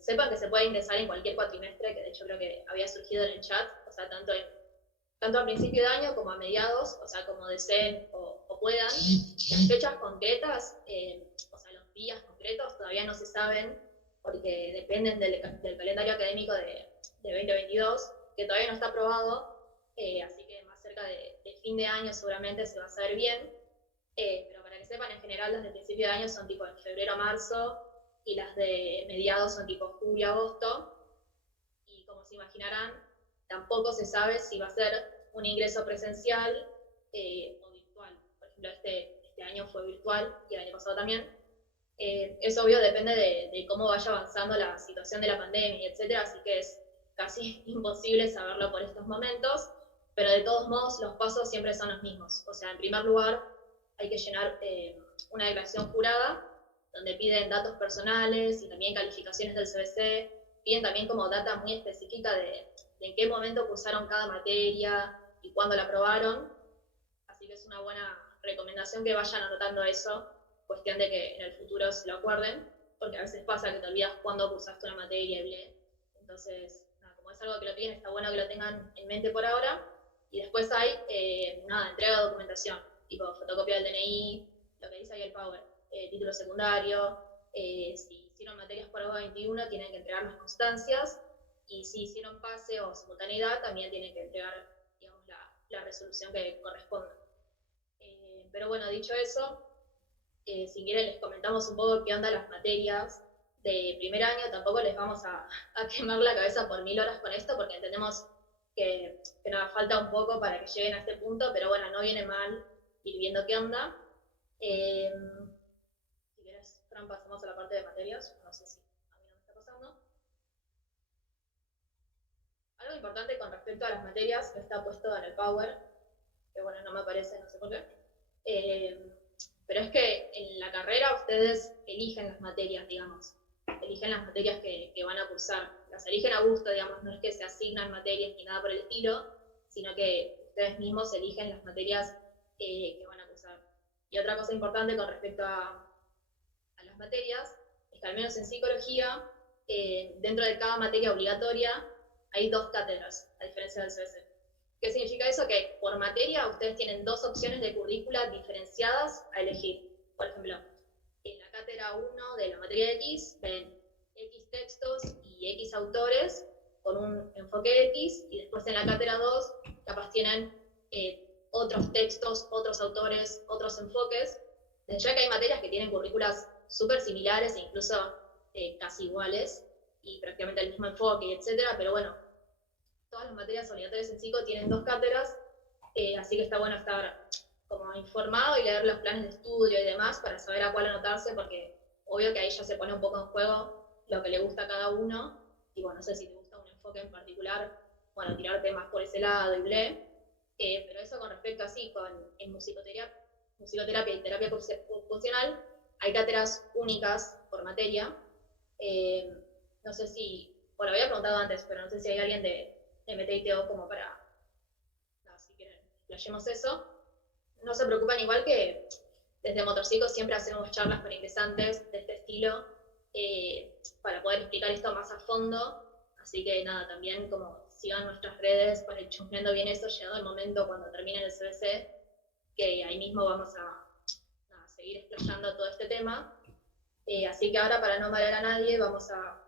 sepan que se puede ingresar en cualquier cuatrimestre, que de hecho creo que había surgido en el chat, o sea, tanto a principio de año como a mediados, o sea, como deseen o puedan. Las fechas concretas, o sea, los días concretos todavía no se saben, porque dependen del calendario académico de 2022, que todavía no está aprobado, así que más cerca de fin de año seguramente se va a saber bien, pero para que sepan, en general las de principio de año son tipo en febrero a marzo, y las de mediados son tipo julio a agosto, y como se imaginarán, tampoco se sabe si va a ser un ingreso presencial o virtual. Por ejemplo, este año fue virtual, y el año pasado también. Es obvio, depende de cómo vaya avanzando la situación de la pandemia, etcétera, así que es casi imposible saberlo por estos momentos, pero de todos modos los pasos siempre son los mismos. O sea, en primer lugar hay que llenar una declaración jurada, donde piden datos personales y también calificaciones del CBC, piden también como data muy específica de en qué momento cursaron cada materia y cuándo la aprobaron, así que es una buena recomendación que vayan anotando eso, cuestión de que en el futuro se lo acuerden, porque a veces pasa que te olvidas cuándo cursaste una materia y ble. Entonces, nada, como es algo que lo piden, está bueno que lo tengan en mente por ahora. Y después hay, entrega de documentación, tipo fotocopia del DNI, lo que dice ahí el Power, título secundario, si hicieron materias por ABA 21 tienen que entregar las constancias, y si hicieron pase o simultaneidad también tienen que entregar, digamos, la resolución que corresponda. Pero bueno, dicho eso, si quieren les comentamos un poco qué onda las materias de primer año. Tampoco les vamos a quemar la cabeza por 1000 horas con esto, porque entendemos que nos falta un poco para que lleguen a este punto, pero bueno, no viene mal ir viendo qué onda. Si quieres, Fran, pasamos a la parte de materias. No sé si a mí no me está pasando. Algo importante con respecto a las materias que está puesto en el Power, que bueno, no me aparece, no sé por qué. Pero es que en la carrera ustedes eligen las materias, digamos. Eligen las materias que van a cursar. Las eligen a gusto, digamos, no es que se asignan materias ni nada por el estilo, sino que ustedes mismos eligen las materias que van a cursar. Y otra cosa importante con respecto a las materias, es que al menos en psicología, dentro de cada materia obligatoria, hay 2 cátedras, a diferencia del CBC. ¿Qué significa eso? Que por materia ustedes tienen 2 opciones de currícula diferenciadas a elegir. Por ejemplo, en la cátedra 1 de la materia X ven X textos y X autores con un enfoque X, y después en la cátedra 2 capaz tienen otros textos, otros autores, otros enfoques, ya que hay materias que tienen currículas súper similares e incluso casi iguales, y prácticamente el mismo enfoque, etcétera, pero bueno, todas las materias obligatorias en psico tienen 2 cátedras, así que está bueno estar como informado y leer los planes de estudio y demás para saber a cuál anotarse, porque obvio que ahí ya se pone un poco en juego lo que le gusta a cada uno, y bueno, no sé si te gusta un enfoque en particular, bueno, tirarte más por ese lado y ble, pero eso con respecto así, en musicoterapia y terapia ocupacional, hay cátedras únicas por materia. No sé si, bueno, había preguntado antes, pero no sé si hay alguien de MTITO como para, no, si quieren, playemos eso. No se preocupan, igual que desde Motorcico siempre hacemos charlas para ingresantes de este estilo, para poder explicar esto más a fondo, así que nada, también como sigan nuestras redes para ir chusmeando bien eso, llegado el momento cuando termine el CBC, que ahí mismo vamos a seguir explayando todo este tema. Así que ahora, para no marear a nadie, vamos a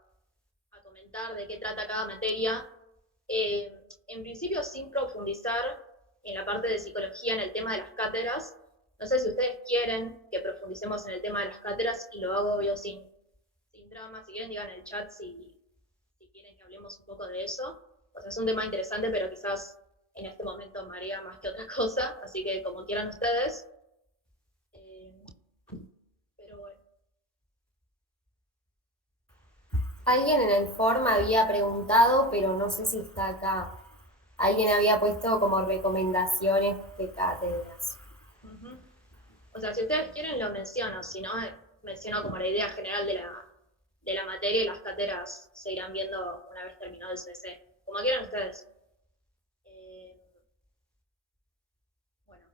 comentar de qué trata cada materia. En principio, sin profundizar en la parte de psicología, en el tema de las cátedras. No sé si ustedes quieren que profundicemos en el tema de las cátedras, y lo hago obvio sin drama. Si quieren, digan en el chat si quieren que hablemos un poco de eso. O sea, es un tema interesante, pero quizás en este momento marea más que otra cosa, así que como quieran ustedes. Pero bueno. Alguien en el forum había preguntado, pero no sé si está acá. Alguien había puesto como recomendaciones de cátedras. O sea, si ustedes quieren lo menciono, si no, menciono como la idea general de la materia, y las cátedras se irán viendo una vez terminado el CC. Como quieran ustedes. Bueno.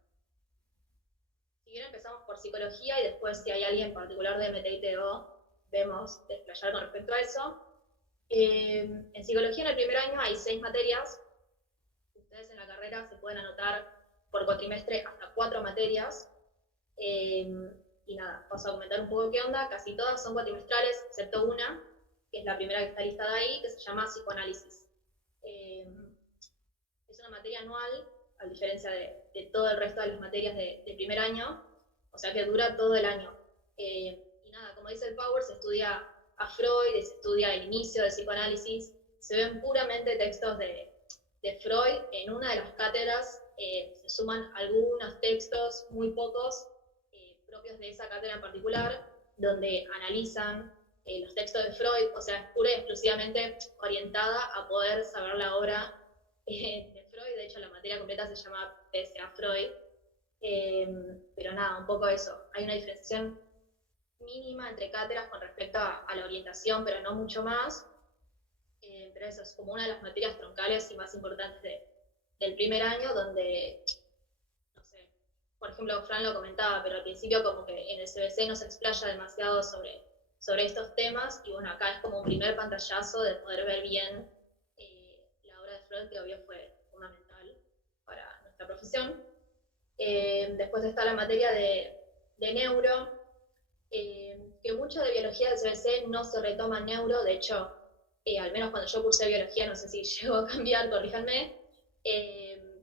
Si quieren empezamos por psicología, y después si hay alguien en particular de MTITO, vemos desplayar con respecto a eso. En psicología en el primer año hay 6 materias. Ustedes en la carrera se pueden anotar por cuatrimestre hasta 4 materias. Y nada, paso a comentar un poco qué onda. Casi todas son cuatrimestrales, excepto una, que es la primera que está listada ahí, que se llama psicoanálisis. Es una materia anual, a diferencia de todo el resto de las materias de primer año, o sea que dura todo el año. Y nada, como dice el Power, se estudia a Freud, se estudia el inicio del psicoanálisis, se ven puramente textos de Freud. En una de las cátedras se suman algunos textos, muy pocos, propios de esa cátedra en particular, donde analizan los textos de Freud, o sea, es pura y exclusivamente orientada a poder saber la obra de Freud. De hecho, la materia completa se llama PSA Freud. Pero nada, un poco eso. Hay una diferenciación mínima entre cátedras con respecto a la orientación, pero no mucho más. Pero eso es como una de las materias troncales y más importantes del primer año, donde, no sé, por ejemplo, Fran lo comentaba, pero al principio como que en el CBC no se explaya demasiado sobre estos temas, y bueno, acá es como un primer pantallazo de poder ver bien la obra de Freud, que obvio fue fundamental para nuestra profesión. Después está la materia de neuro, que mucho de biología del CBC no se retoma en neuro, de hecho, al menos cuando yo cursé biología, no sé si llegó a cambiar, corríjanme,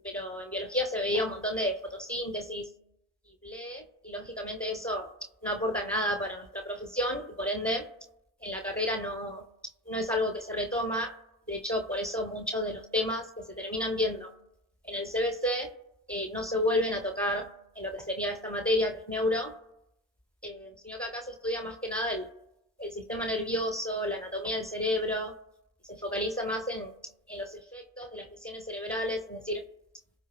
pero en biología se veía un montón de fotosíntesis y ble, y lógicamente eso no aporta nada para nuestra profesión, y por ende en la carrera no es algo que se retoma. De hecho, por eso muchos de los temas que se terminan viendo en el CBC no se vuelven a tocar en lo que sería esta materia, que es neuro, sino que acá se estudia más que nada el sistema nervioso, la anatomía del cerebro, y se focaliza más en los efectos de las lesiones cerebrales, es decir,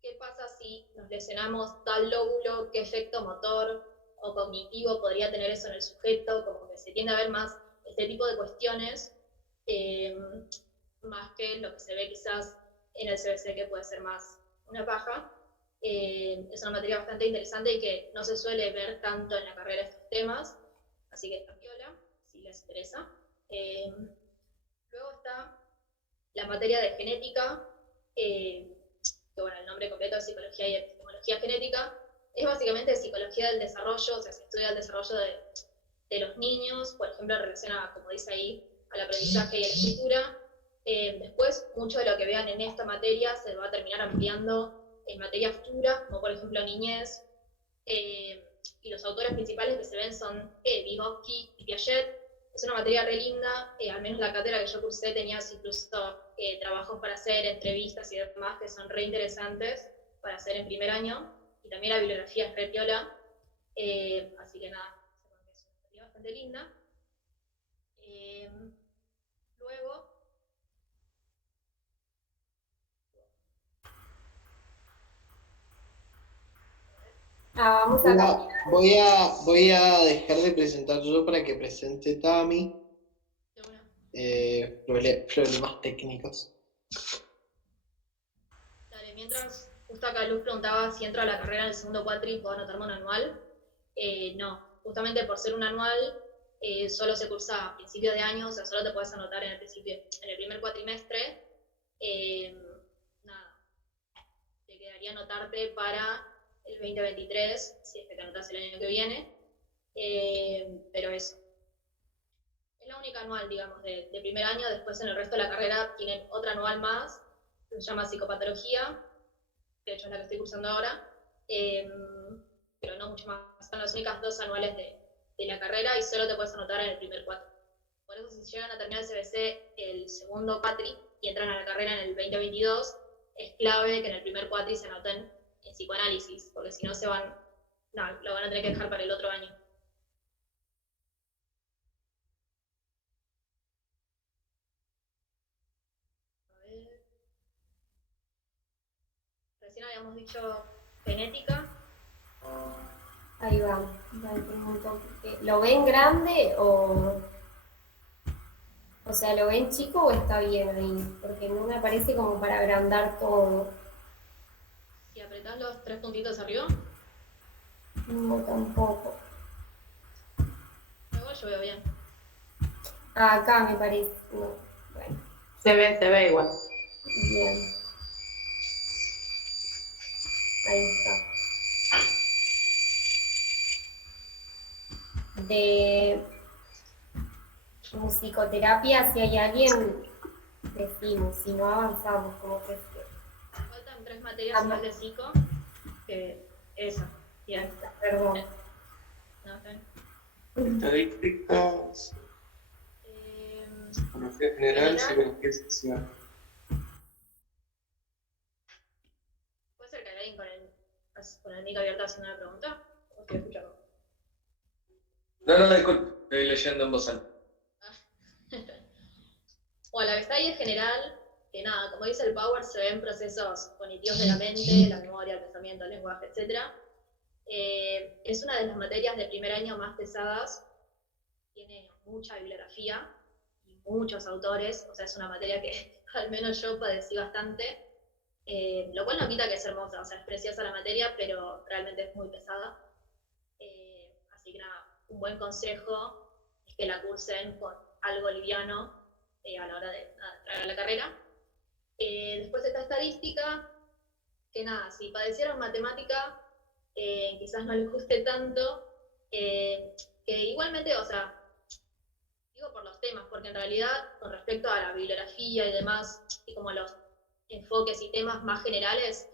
qué pasa si nos lesionamos tal lóbulo, qué efecto motor o cognitivo podría tener eso en el sujeto, como que se tiende a ver más este tipo de cuestiones, más que lo que se ve quizás en el CBC, que puede ser más una paja. Es una materia bastante interesante y que no se suele ver tanto en la carrera estos temas, así que está piola, si les interesa. Luego está la materia de genética, que bueno, el nombre completo es Psicología y Epistemología Genética, es básicamente psicología del desarrollo, o sea, se estudia el desarrollo de los niños, por ejemplo, relaciona, como dice ahí, al aprendizaje y a la escritura. Después, mucho de lo que vean en esta materia se va a terminar ampliando en materias futuras, como por ejemplo niñez, y los autores principales que se ven son Vygotsky y Piaget. Es una materia re linda, al menos la cátedra que yo cursé tenía incluso trabajos para hacer, entrevistas y demás, que son re interesantes para hacer en primer año, y también la bibliografía es re piola, así que nada, es una materia bastante linda. Luego, Vamos a cambiar. Voy a dejar de presentar yo para que presente Tami. de una. Problemas técnicos. Dale, mientras, justo acá Luz preguntaba si entro a la carrera en el segundo cuatri, ¿puedo anotarme un anual? No, justamente por ser un anual, solo se cursa a principio de año, o sea, solo te puedes anotar en el primer cuatrimestre. Nada, te quedaría anotarte para el 2023, si es que te anotas el año que viene, pero eso. Es la única anual, digamos, de primer año. Después en el resto de la carrera tienen otra anual más, que se llama psicopatología, que de hecho es la que estoy cursando ahora, pero no mucho más. Son las únicas 2 anuales de la carrera y solo te puedes anotar en el primer cuatri. Por eso si llegan a terminar el CBC el segundo cuatri y entran a la carrera en el 2022, es clave que en el primer cuatri se anoten en psicoanálisis, porque si no lo van a tener que dejar para el otro año. Recién habíamos dicho genética. Ahí va, tengo un toque. ¿Lo ven grande o sea, lo ven chico o está bien ahí? Porque no me parece como para agrandar todo. Si apretás los 3 puntitos arriba. No, tampoco. Igual yo veo bien. Acá me parece. No, bueno, Se ve igual. bien. Ahí está. De musicoterapia, si hay alguien, decimos, si no avanzamos, como que Faltan 3 materias más de psico, que esa. Bien. perdón. No, está bien. Estadísticas, psicología general, psicología social. ¿Puede ser que hay alguien con el mic abierto haciendo una pregunta? ¿O estoy escuchando? No, disculpe, estoy leyendo en voz alta. Bueno, la que está ahí en general, que nada, como dice el Power, se ven procesos cognitivos de la mente, la memoria, el pensamiento, el lenguaje, etc. Es una de las materias de primer año más pesadas, tiene mucha bibliografía y muchos autores, o sea, es una materia que al menos yo padecí bastante. lo cual no quita que es hermosa, o sea, es preciosa la materia, pero realmente es muy pesada. Así que nada, un buen consejo es que la cursen con algo liviano a la hora de entrar a la carrera. Después está estadística, que nada, si padecieron matemática, quizás no les guste tanto, que igualmente, o sea, digo por los temas, porque en realidad con respecto a la bibliografía y demás, y como los enfoques y temas más generales,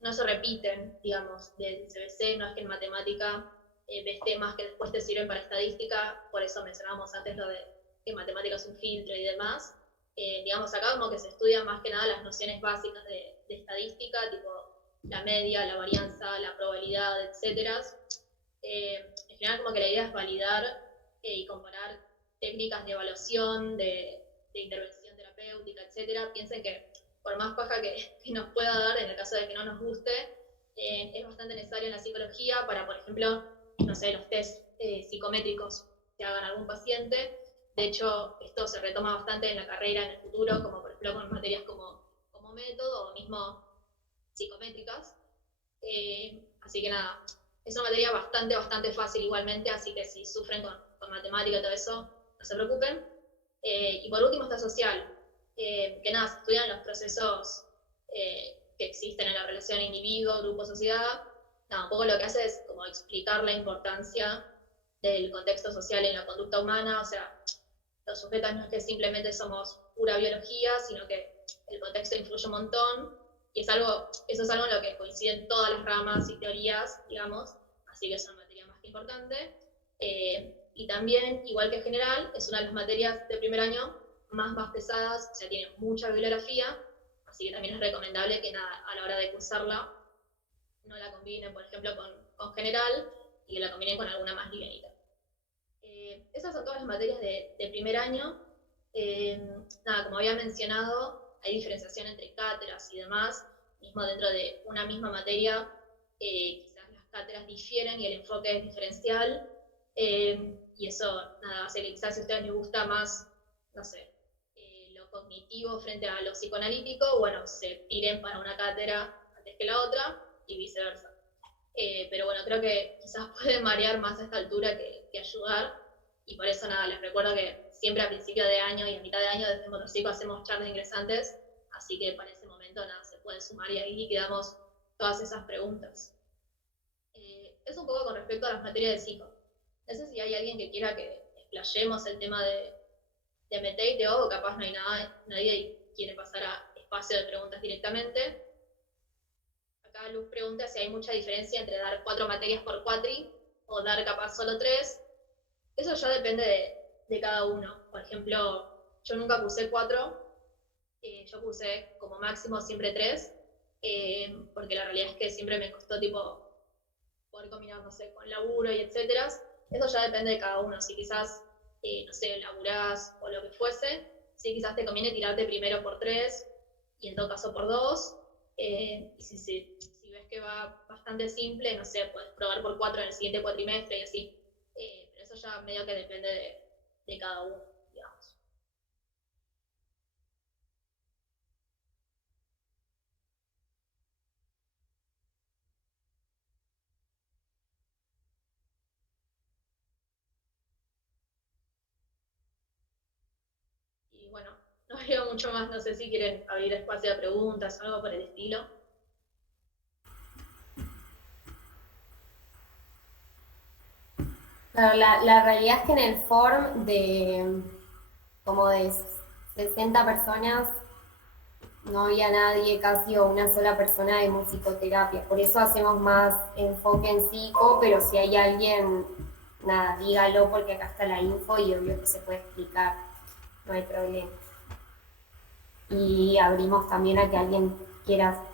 no se repiten, digamos, del CBC, no es que en matemática ves temas que después te sirven para estadística, por eso mencionábamos antes lo de que matemática es un filtro y demás. Digamos, acá como que se estudian más que nada las nociones básicas de estadística, tipo la media, la varianza, la probabilidad, etc. En general como que la idea es validar y comparar técnicas de evaluación, de intervención terapéutica, etc. Piensen que por más paja que nos pueda dar en el caso de que no nos guste, es bastante necesario en la psicología para, por ejemplo, no sé, los test psicométricos que hagan algún paciente. De hecho, esto se retoma bastante en la carrera en el futuro, como por ejemplo con materias como método o mismo psicométricas. Así que nada, es una materia bastante fácil igualmente, así que si sufren con matemática y todo eso, no se preocupen. Y por último está social, que nada, se estudian los procesos que existen en la relación individuo, grupo, sociedad. Nada, un poco lo que hace es como explicar la importancia del contexto social en la conducta humana, o sea, los sujetos no es que simplemente somos pura biología, sino que el contexto influye un montón, y eso es algo en lo que coinciden todas las ramas y teorías, digamos, así que es una materia más que importante. Y también, igual que general, es una de las materias de primer año más pesadas, o sea, tiene mucha bibliografía, así que también es recomendable que nada, a la hora de cursarla no la combinen, por ejemplo, con general, y que la combinen con alguna más livianita. Esas son todas las materias de primer año. Nada, como había mencionado, hay diferenciación entre cátedras y demás, mismo dentro de una misma materia, quizás las cátedras difieren y el enfoque es diferencial, y eso nada, hace que quizás si a ustedes les gusta más, no sé, lo cognitivo frente a lo psicoanalítico, bueno, se tiren para una cátedra antes que la otra y viceversa. Pero bueno, creo que quizás puede marear más a esta altura que ayudar, y por eso nada, les recuerdo que siempre a principio de año y a mitad de año desde Motocico hacemos charlas de ingresantes, así que para ese momento nada, se pueden sumar y ahí quedamos todas esas preguntas. Eso un poco con respecto a las materias de psico. No sé si hay alguien que quiera que explayemos el tema de Metei o capaz no hay nadie quiere pasar a espacio de preguntas directamente. Acá Luz pregunta si hay mucha diferencia entre dar 4 materias por cuatri o dar capaz solo 3. Eso ya depende de cada uno. Por ejemplo, yo nunca cursé 4, yo cursé como máximo siempre 3, porque la realidad es que siempre me costó tipo poder combinar, no sé, con laburo y etcétera. Eso ya depende de cada uno. Si quizás, no sé, laburás o lo que fuese, si quizás te conviene tirarte primero por 3 y en todo caso por 2. Y si ves que va bastante simple, no sé, puedes probar por 4 en el siguiente cuatrimestre y así. Pero eso ya medio que depende de cada uno, digamos. Y bueno, no veo mucho más, no sé si quieren abrir espacio de preguntas o algo por el estilo. Claro, la realidad es que en el form de como de 60 personas no había nadie, casi o una sola persona de musicoterapia. Por eso hacemos más enfoque en psico, pero si hay alguien, nada, dígalo porque acá está la info y obvio que se puede explicar, no hay problema. Y abrimos también a que alguien quiera,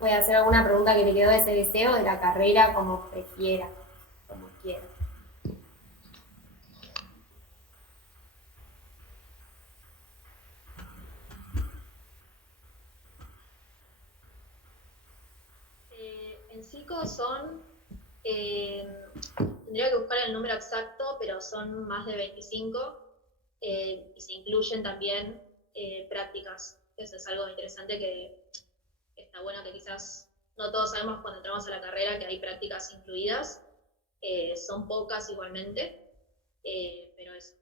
puede hacer alguna pregunta que le quedó de ese deseo de la carrera, como prefiera, como quiera. En psico son, tendría que buscar el número exacto, pero son más de 25, y se incluyen también prácticas. Eso es algo interesante que está bueno que quizás no todos sabemos cuando entramos a la carrera que hay prácticas incluidas, son pocas igualmente, pero eso.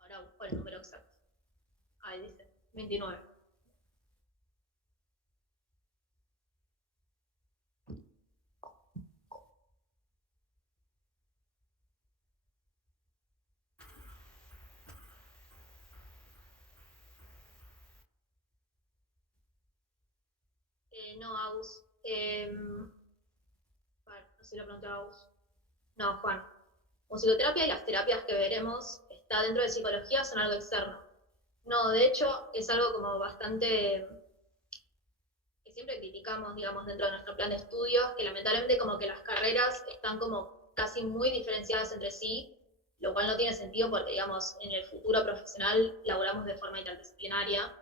Ahora busco el número exacto. Ahí dice, 29. No, Agus. Bueno, no sé si lo pregunté a Agus. No, Juan. Musicoterapia y las terapias que veremos está dentro de psicología, son algo externo. No, de hecho, es algo como bastante que siempre criticamos, digamos, dentro de nuestro plan de estudios, que lamentablemente como que las carreras están como casi muy diferenciadas entre sí, lo cual no tiene sentido porque, digamos, en el futuro profesional laboramos de forma interdisciplinaria,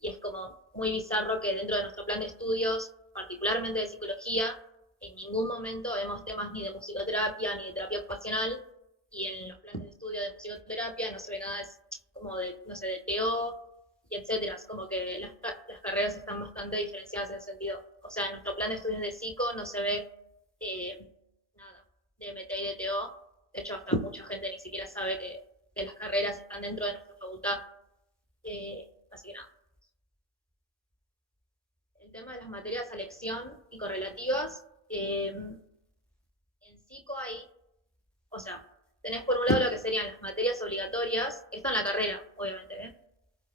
y es como muy bizarro que dentro de nuestro plan de estudios, particularmente de psicología, en ningún momento vemos temas ni de musicoterapia ni de terapia ocupacional, y en los planes de estudio de musicoterapia no se ve nada como de, no sé, de TO, y etcétera. Es como que las carreras están bastante diferenciadas en ese sentido. O sea, en nuestro plan de estudios de psico no se ve nada de MT y de TO. De hecho, hasta mucha gente ni siquiera sabe que las carreras están dentro de nuestra facultad. Así que nada. El tema de las materias a elección y correlativas, en psico hay, o sea, tenés por un lado lo que serían las materias obligatorias, que está en la carrera, obviamente,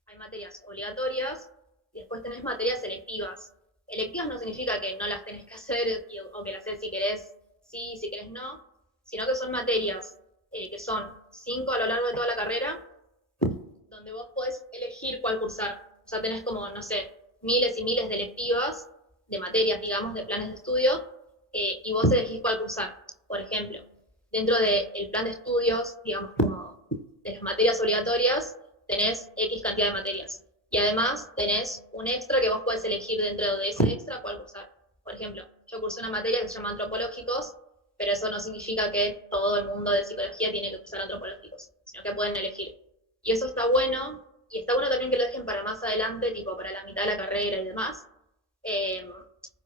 Hay materias obligatorias y después tenés materias selectivas. Electivas no significa que no las tenés que hacer o que las haces si querés sí, si querés no, sino que son materias que son 5 a lo largo de toda la carrera, donde vos podés elegir cuál cursar. O sea, tenés como, no sé, miles y miles de electivas, de materias, digamos, de planes de estudio, y vos elegís cuál cursar. Por ejemplo, dentro del plan de estudios, digamos, como de las materias obligatorias, tenés X cantidad de materias. Y además tenés un extra que vos podés elegir dentro de ese extra cuál cursar. Por ejemplo, yo cursé una materia que se llama antropológicos, pero eso no significa que todo el mundo de psicología tiene que cursar antropológicos, sino que pueden elegir. Y eso está bueno, y está bueno también que lo dejen para más adelante, tipo para la mitad de la carrera y demás,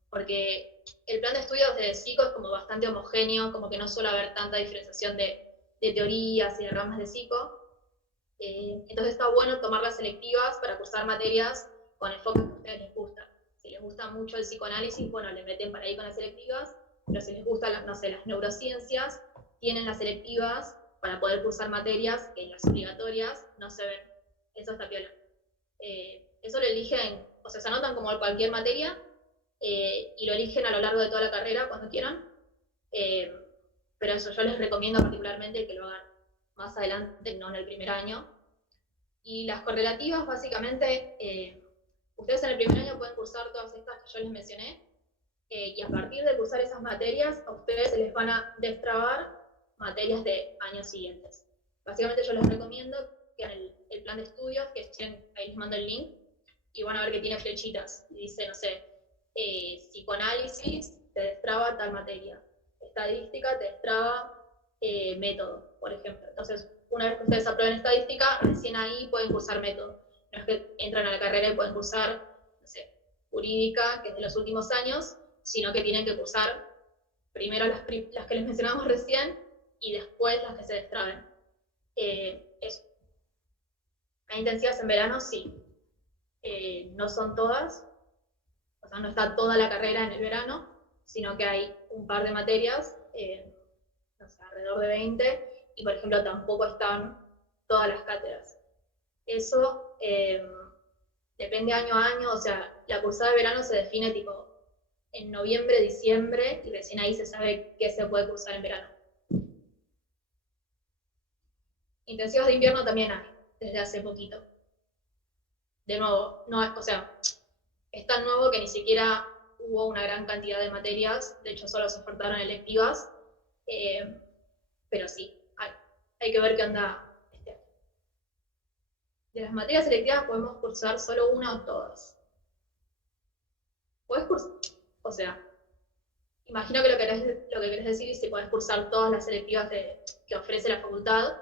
porque el plan de estudios de psico es como bastante homogéneo, como que no suele haber tanta diferenciación de teorías y de ramas de psico. Entonces está bueno tomar las selectivas para cursar materias con enfoques que a ustedes les gustan. Si les gusta mucho el psicoanálisis, bueno, le meten para ahí con las selectivas, pero si les gustan, no sé, las neurociencias, tienen las selectivas para poder cursar materias que en las obligatorias no se ven. Eso está piola. Eso lo eligen, o sea, se anotan como cualquier materia y lo eligen a lo largo de toda la carrera cuando quieran. Pero eso yo les recomiendo particularmente que lo hagan más adelante, no en el primer año. Y las correlativas, básicamente, ustedes en el primer año pueden cursar todas estas que yo les mencioné, y a partir de cursar esas materias, a ustedes se les van a destrabar materias de años siguientes. Básicamente yo les recomiendo que en el plan de estudios, que ahí les mando el link, y van a ver que tiene flechitas, y dice, no sé, psicoanálisis te destraba tal materia, estadística te destraba método, por ejemplo. Entonces, una vez que ustedes aprueben estadística, recién ahí pueden cursar método. No es que entran a la carrera y pueden cursar, no sé, jurídica, que es de los últimos años, sino que tienen que cursar primero las que les mencionamos recién y después las que se destraben. Eso. ¿Hay intensivas en verano? Sí. No son todas, o sea, no está toda la carrera en el verano, sino que hay un par de materias, no sé, alrededor de 20, y por ejemplo tampoco están todas las cátedras. Eso depende año a año, o sea, la cursada de verano se define tipo en noviembre, diciembre, y recién ahí se sabe qué se puede cursar en verano. Intensivas de invierno también hay, desde hace poquito. De nuevo, no, o sea, es tan nuevo que ni siquiera hubo una gran cantidad de materias, de hecho solo se ofertaron electivas, pero sí, hay que ver qué onda este año. De las materias selectivas podemos cursar solo una o todas. Podés cursar, o sea, imagino que lo que querés decir es si podés cursar todas las selectivas que ofrece la facultad.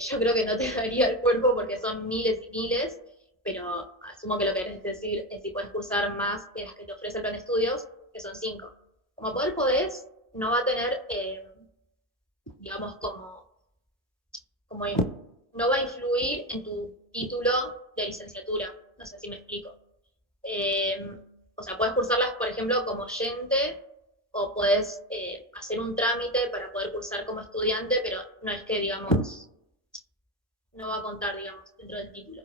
Yo creo que no te daría el cuerpo porque son miles y miles, pero asumo que lo que querés decir es si puedes cursar más de las que te ofrece el plan de estudios, que son 5. Como podés, no va a tener, digamos, como no va a influir en tu título de licenciatura. No sé si me explico. O sea, puedes cursarlas, por ejemplo, como oyente, o puedes hacer un trámite para poder cursar como estudiante, pero no es que, digamos, no va a contar, digamos, dentro del título.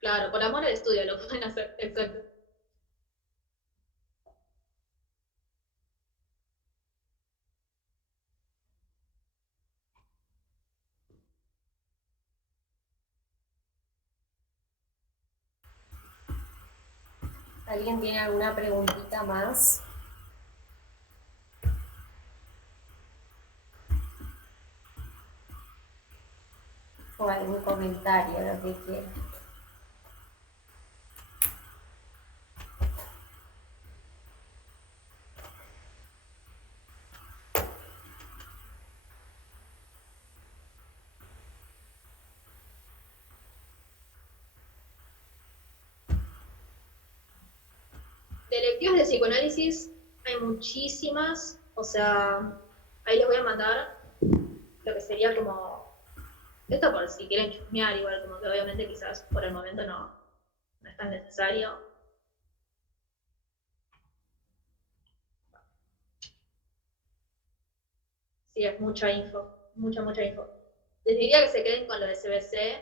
Claro, por amor al estudio lo pueden hacer, exacto. ¿Alguien tiene alguna preguntita más? O algún comentario, lo que quieran. De electivas de psicoanálisis hay muchísimas, o sea, ahí les voy a mandar lo que sería como, esto por si quieren chusmear, igual como que obviamente quizás por el momento no es tan necesario. Sí, es mucha info, mucha info. Les diría que se queden con lo de CBC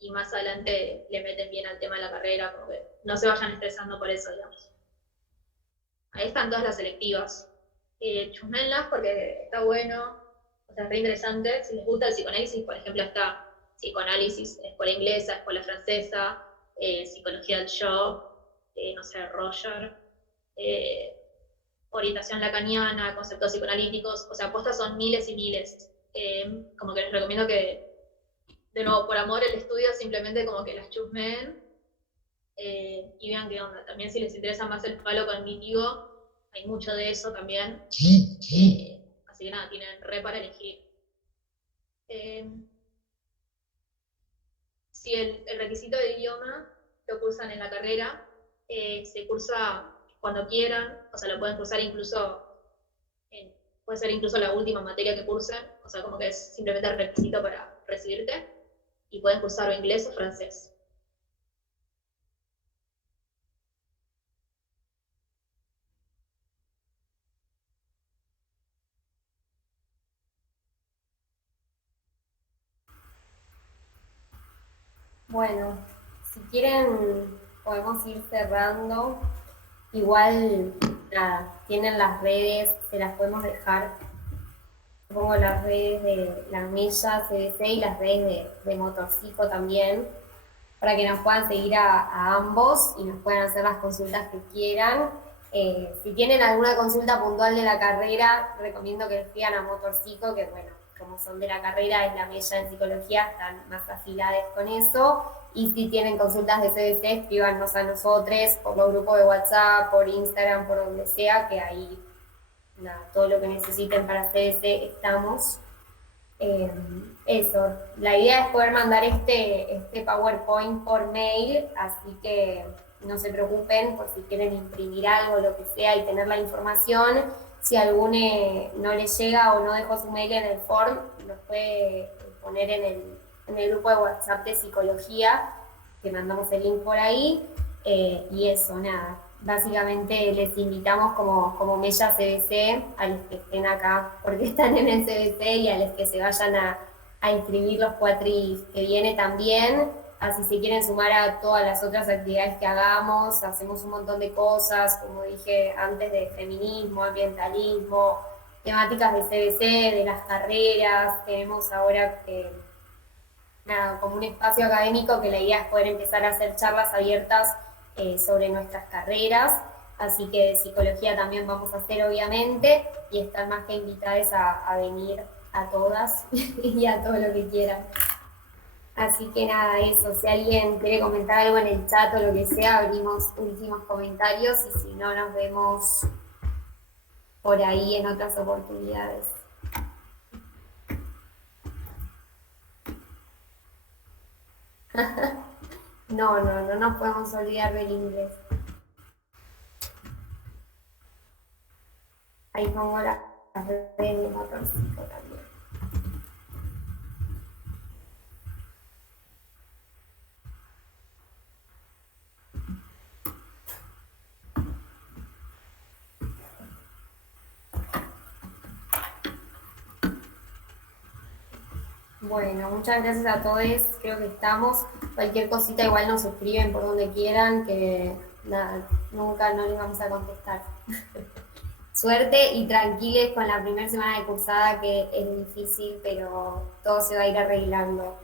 y más adelante le meten bien al tema de la carrera, como que no se vayan estresando por eso, digamos. Ahí están todas las selectivas. Chusmenlas porque está bueno, o sea, es re interesante. Si les gusta el psicoanálisis, por ejemplo, está psicoanálisis, escuela inglesa, escuela francesa, psicología del shock, no sé, Roger, orientación lacaniana, conceptos psicoanalíticos, o sea, apuestas son miles y miles. Como que les recomiendo que, de nuevo, por amor el estudio, simplemente como que las chusmen y vean qué onda. También si les interesa más el palo cognitivo, hay mucho de eso también. Así que nada, tienen re para elegir. Si el requisito de idioma lo cursan en la carrera, se cursa cuando quieran, o sea, lo pueden cursar incluso, puede ser incluso la última materia que cursen, o sea, como que es simplemente el requisito para recibirte, y pueden cursar o inglés o francés. Bueno, si quieren podemos ir cerrando. Igual, nada, tienen las redes, se las podemos dejar. Pongo las redes de la Mella CBC y las redes de Motorcico también, para que nos puedan seguir a ambos y nos puedan hacer las consultas que quieran. Si tienen alguna consulta puntual de la carrera, recomiendo que escriban a Motorcico, que bueno, como son de la carrera, es la Mella en psicología, están más afilados con eso. Y si tienen consultas de CBC, escríbanos a nosotros por los grupos de WhatsApp, por Instagram, por donde sea, que ahí, nada, todo lo que necesiten para CBC estamos. Eso, la idea es poder mandar este PowerPoint por mail, así que no se preocupen por si quieren imprimir algo, lo que sea, y tener la información. Si a alguno no le llega o no dejó su mail en el form, los puede poner en el grupo de WhatsApp de psicología, que mandamos el link por ahí, y eso, nada. Básicamente les invitamos como Mella CBC a los que estén acá porque están en el CBC y a los que se vayan a inscribir los cuatris que viene también. Así se quieren sumar a todas las otras actividades que hagamos, hacemos un montón de cosas, como dije antes, de feminismo, ambientalismo, temáticas de CBC, de las carreras. Tenemos ahora nada, como un espacio académico que la idea es poder empezar a hacer charlas abiertas sobre nuestras carreras, así que de psicología también vamos a hacer obviamente, y están más que invitadas a venir a todas y a todo lo que quieran. Así que nada, eso, si alguien quiere comentar algo en el chat o lo que sea, abrimos últimos comentarios y si no, nos vemos por ahí en otras oportunidades. No nos podemos olvidar del inglés. Ahí pongo las redes de motorcito también. Bueno, muchas gracias a todos, creo que estamos. Cualquier cosita igual nos escriben por donde quieran, que nada, nunca no les vamos a contestar. Suerte y tranquiles con la primera semana de cursada, que es difícil, pero todo se va a ir arreglando.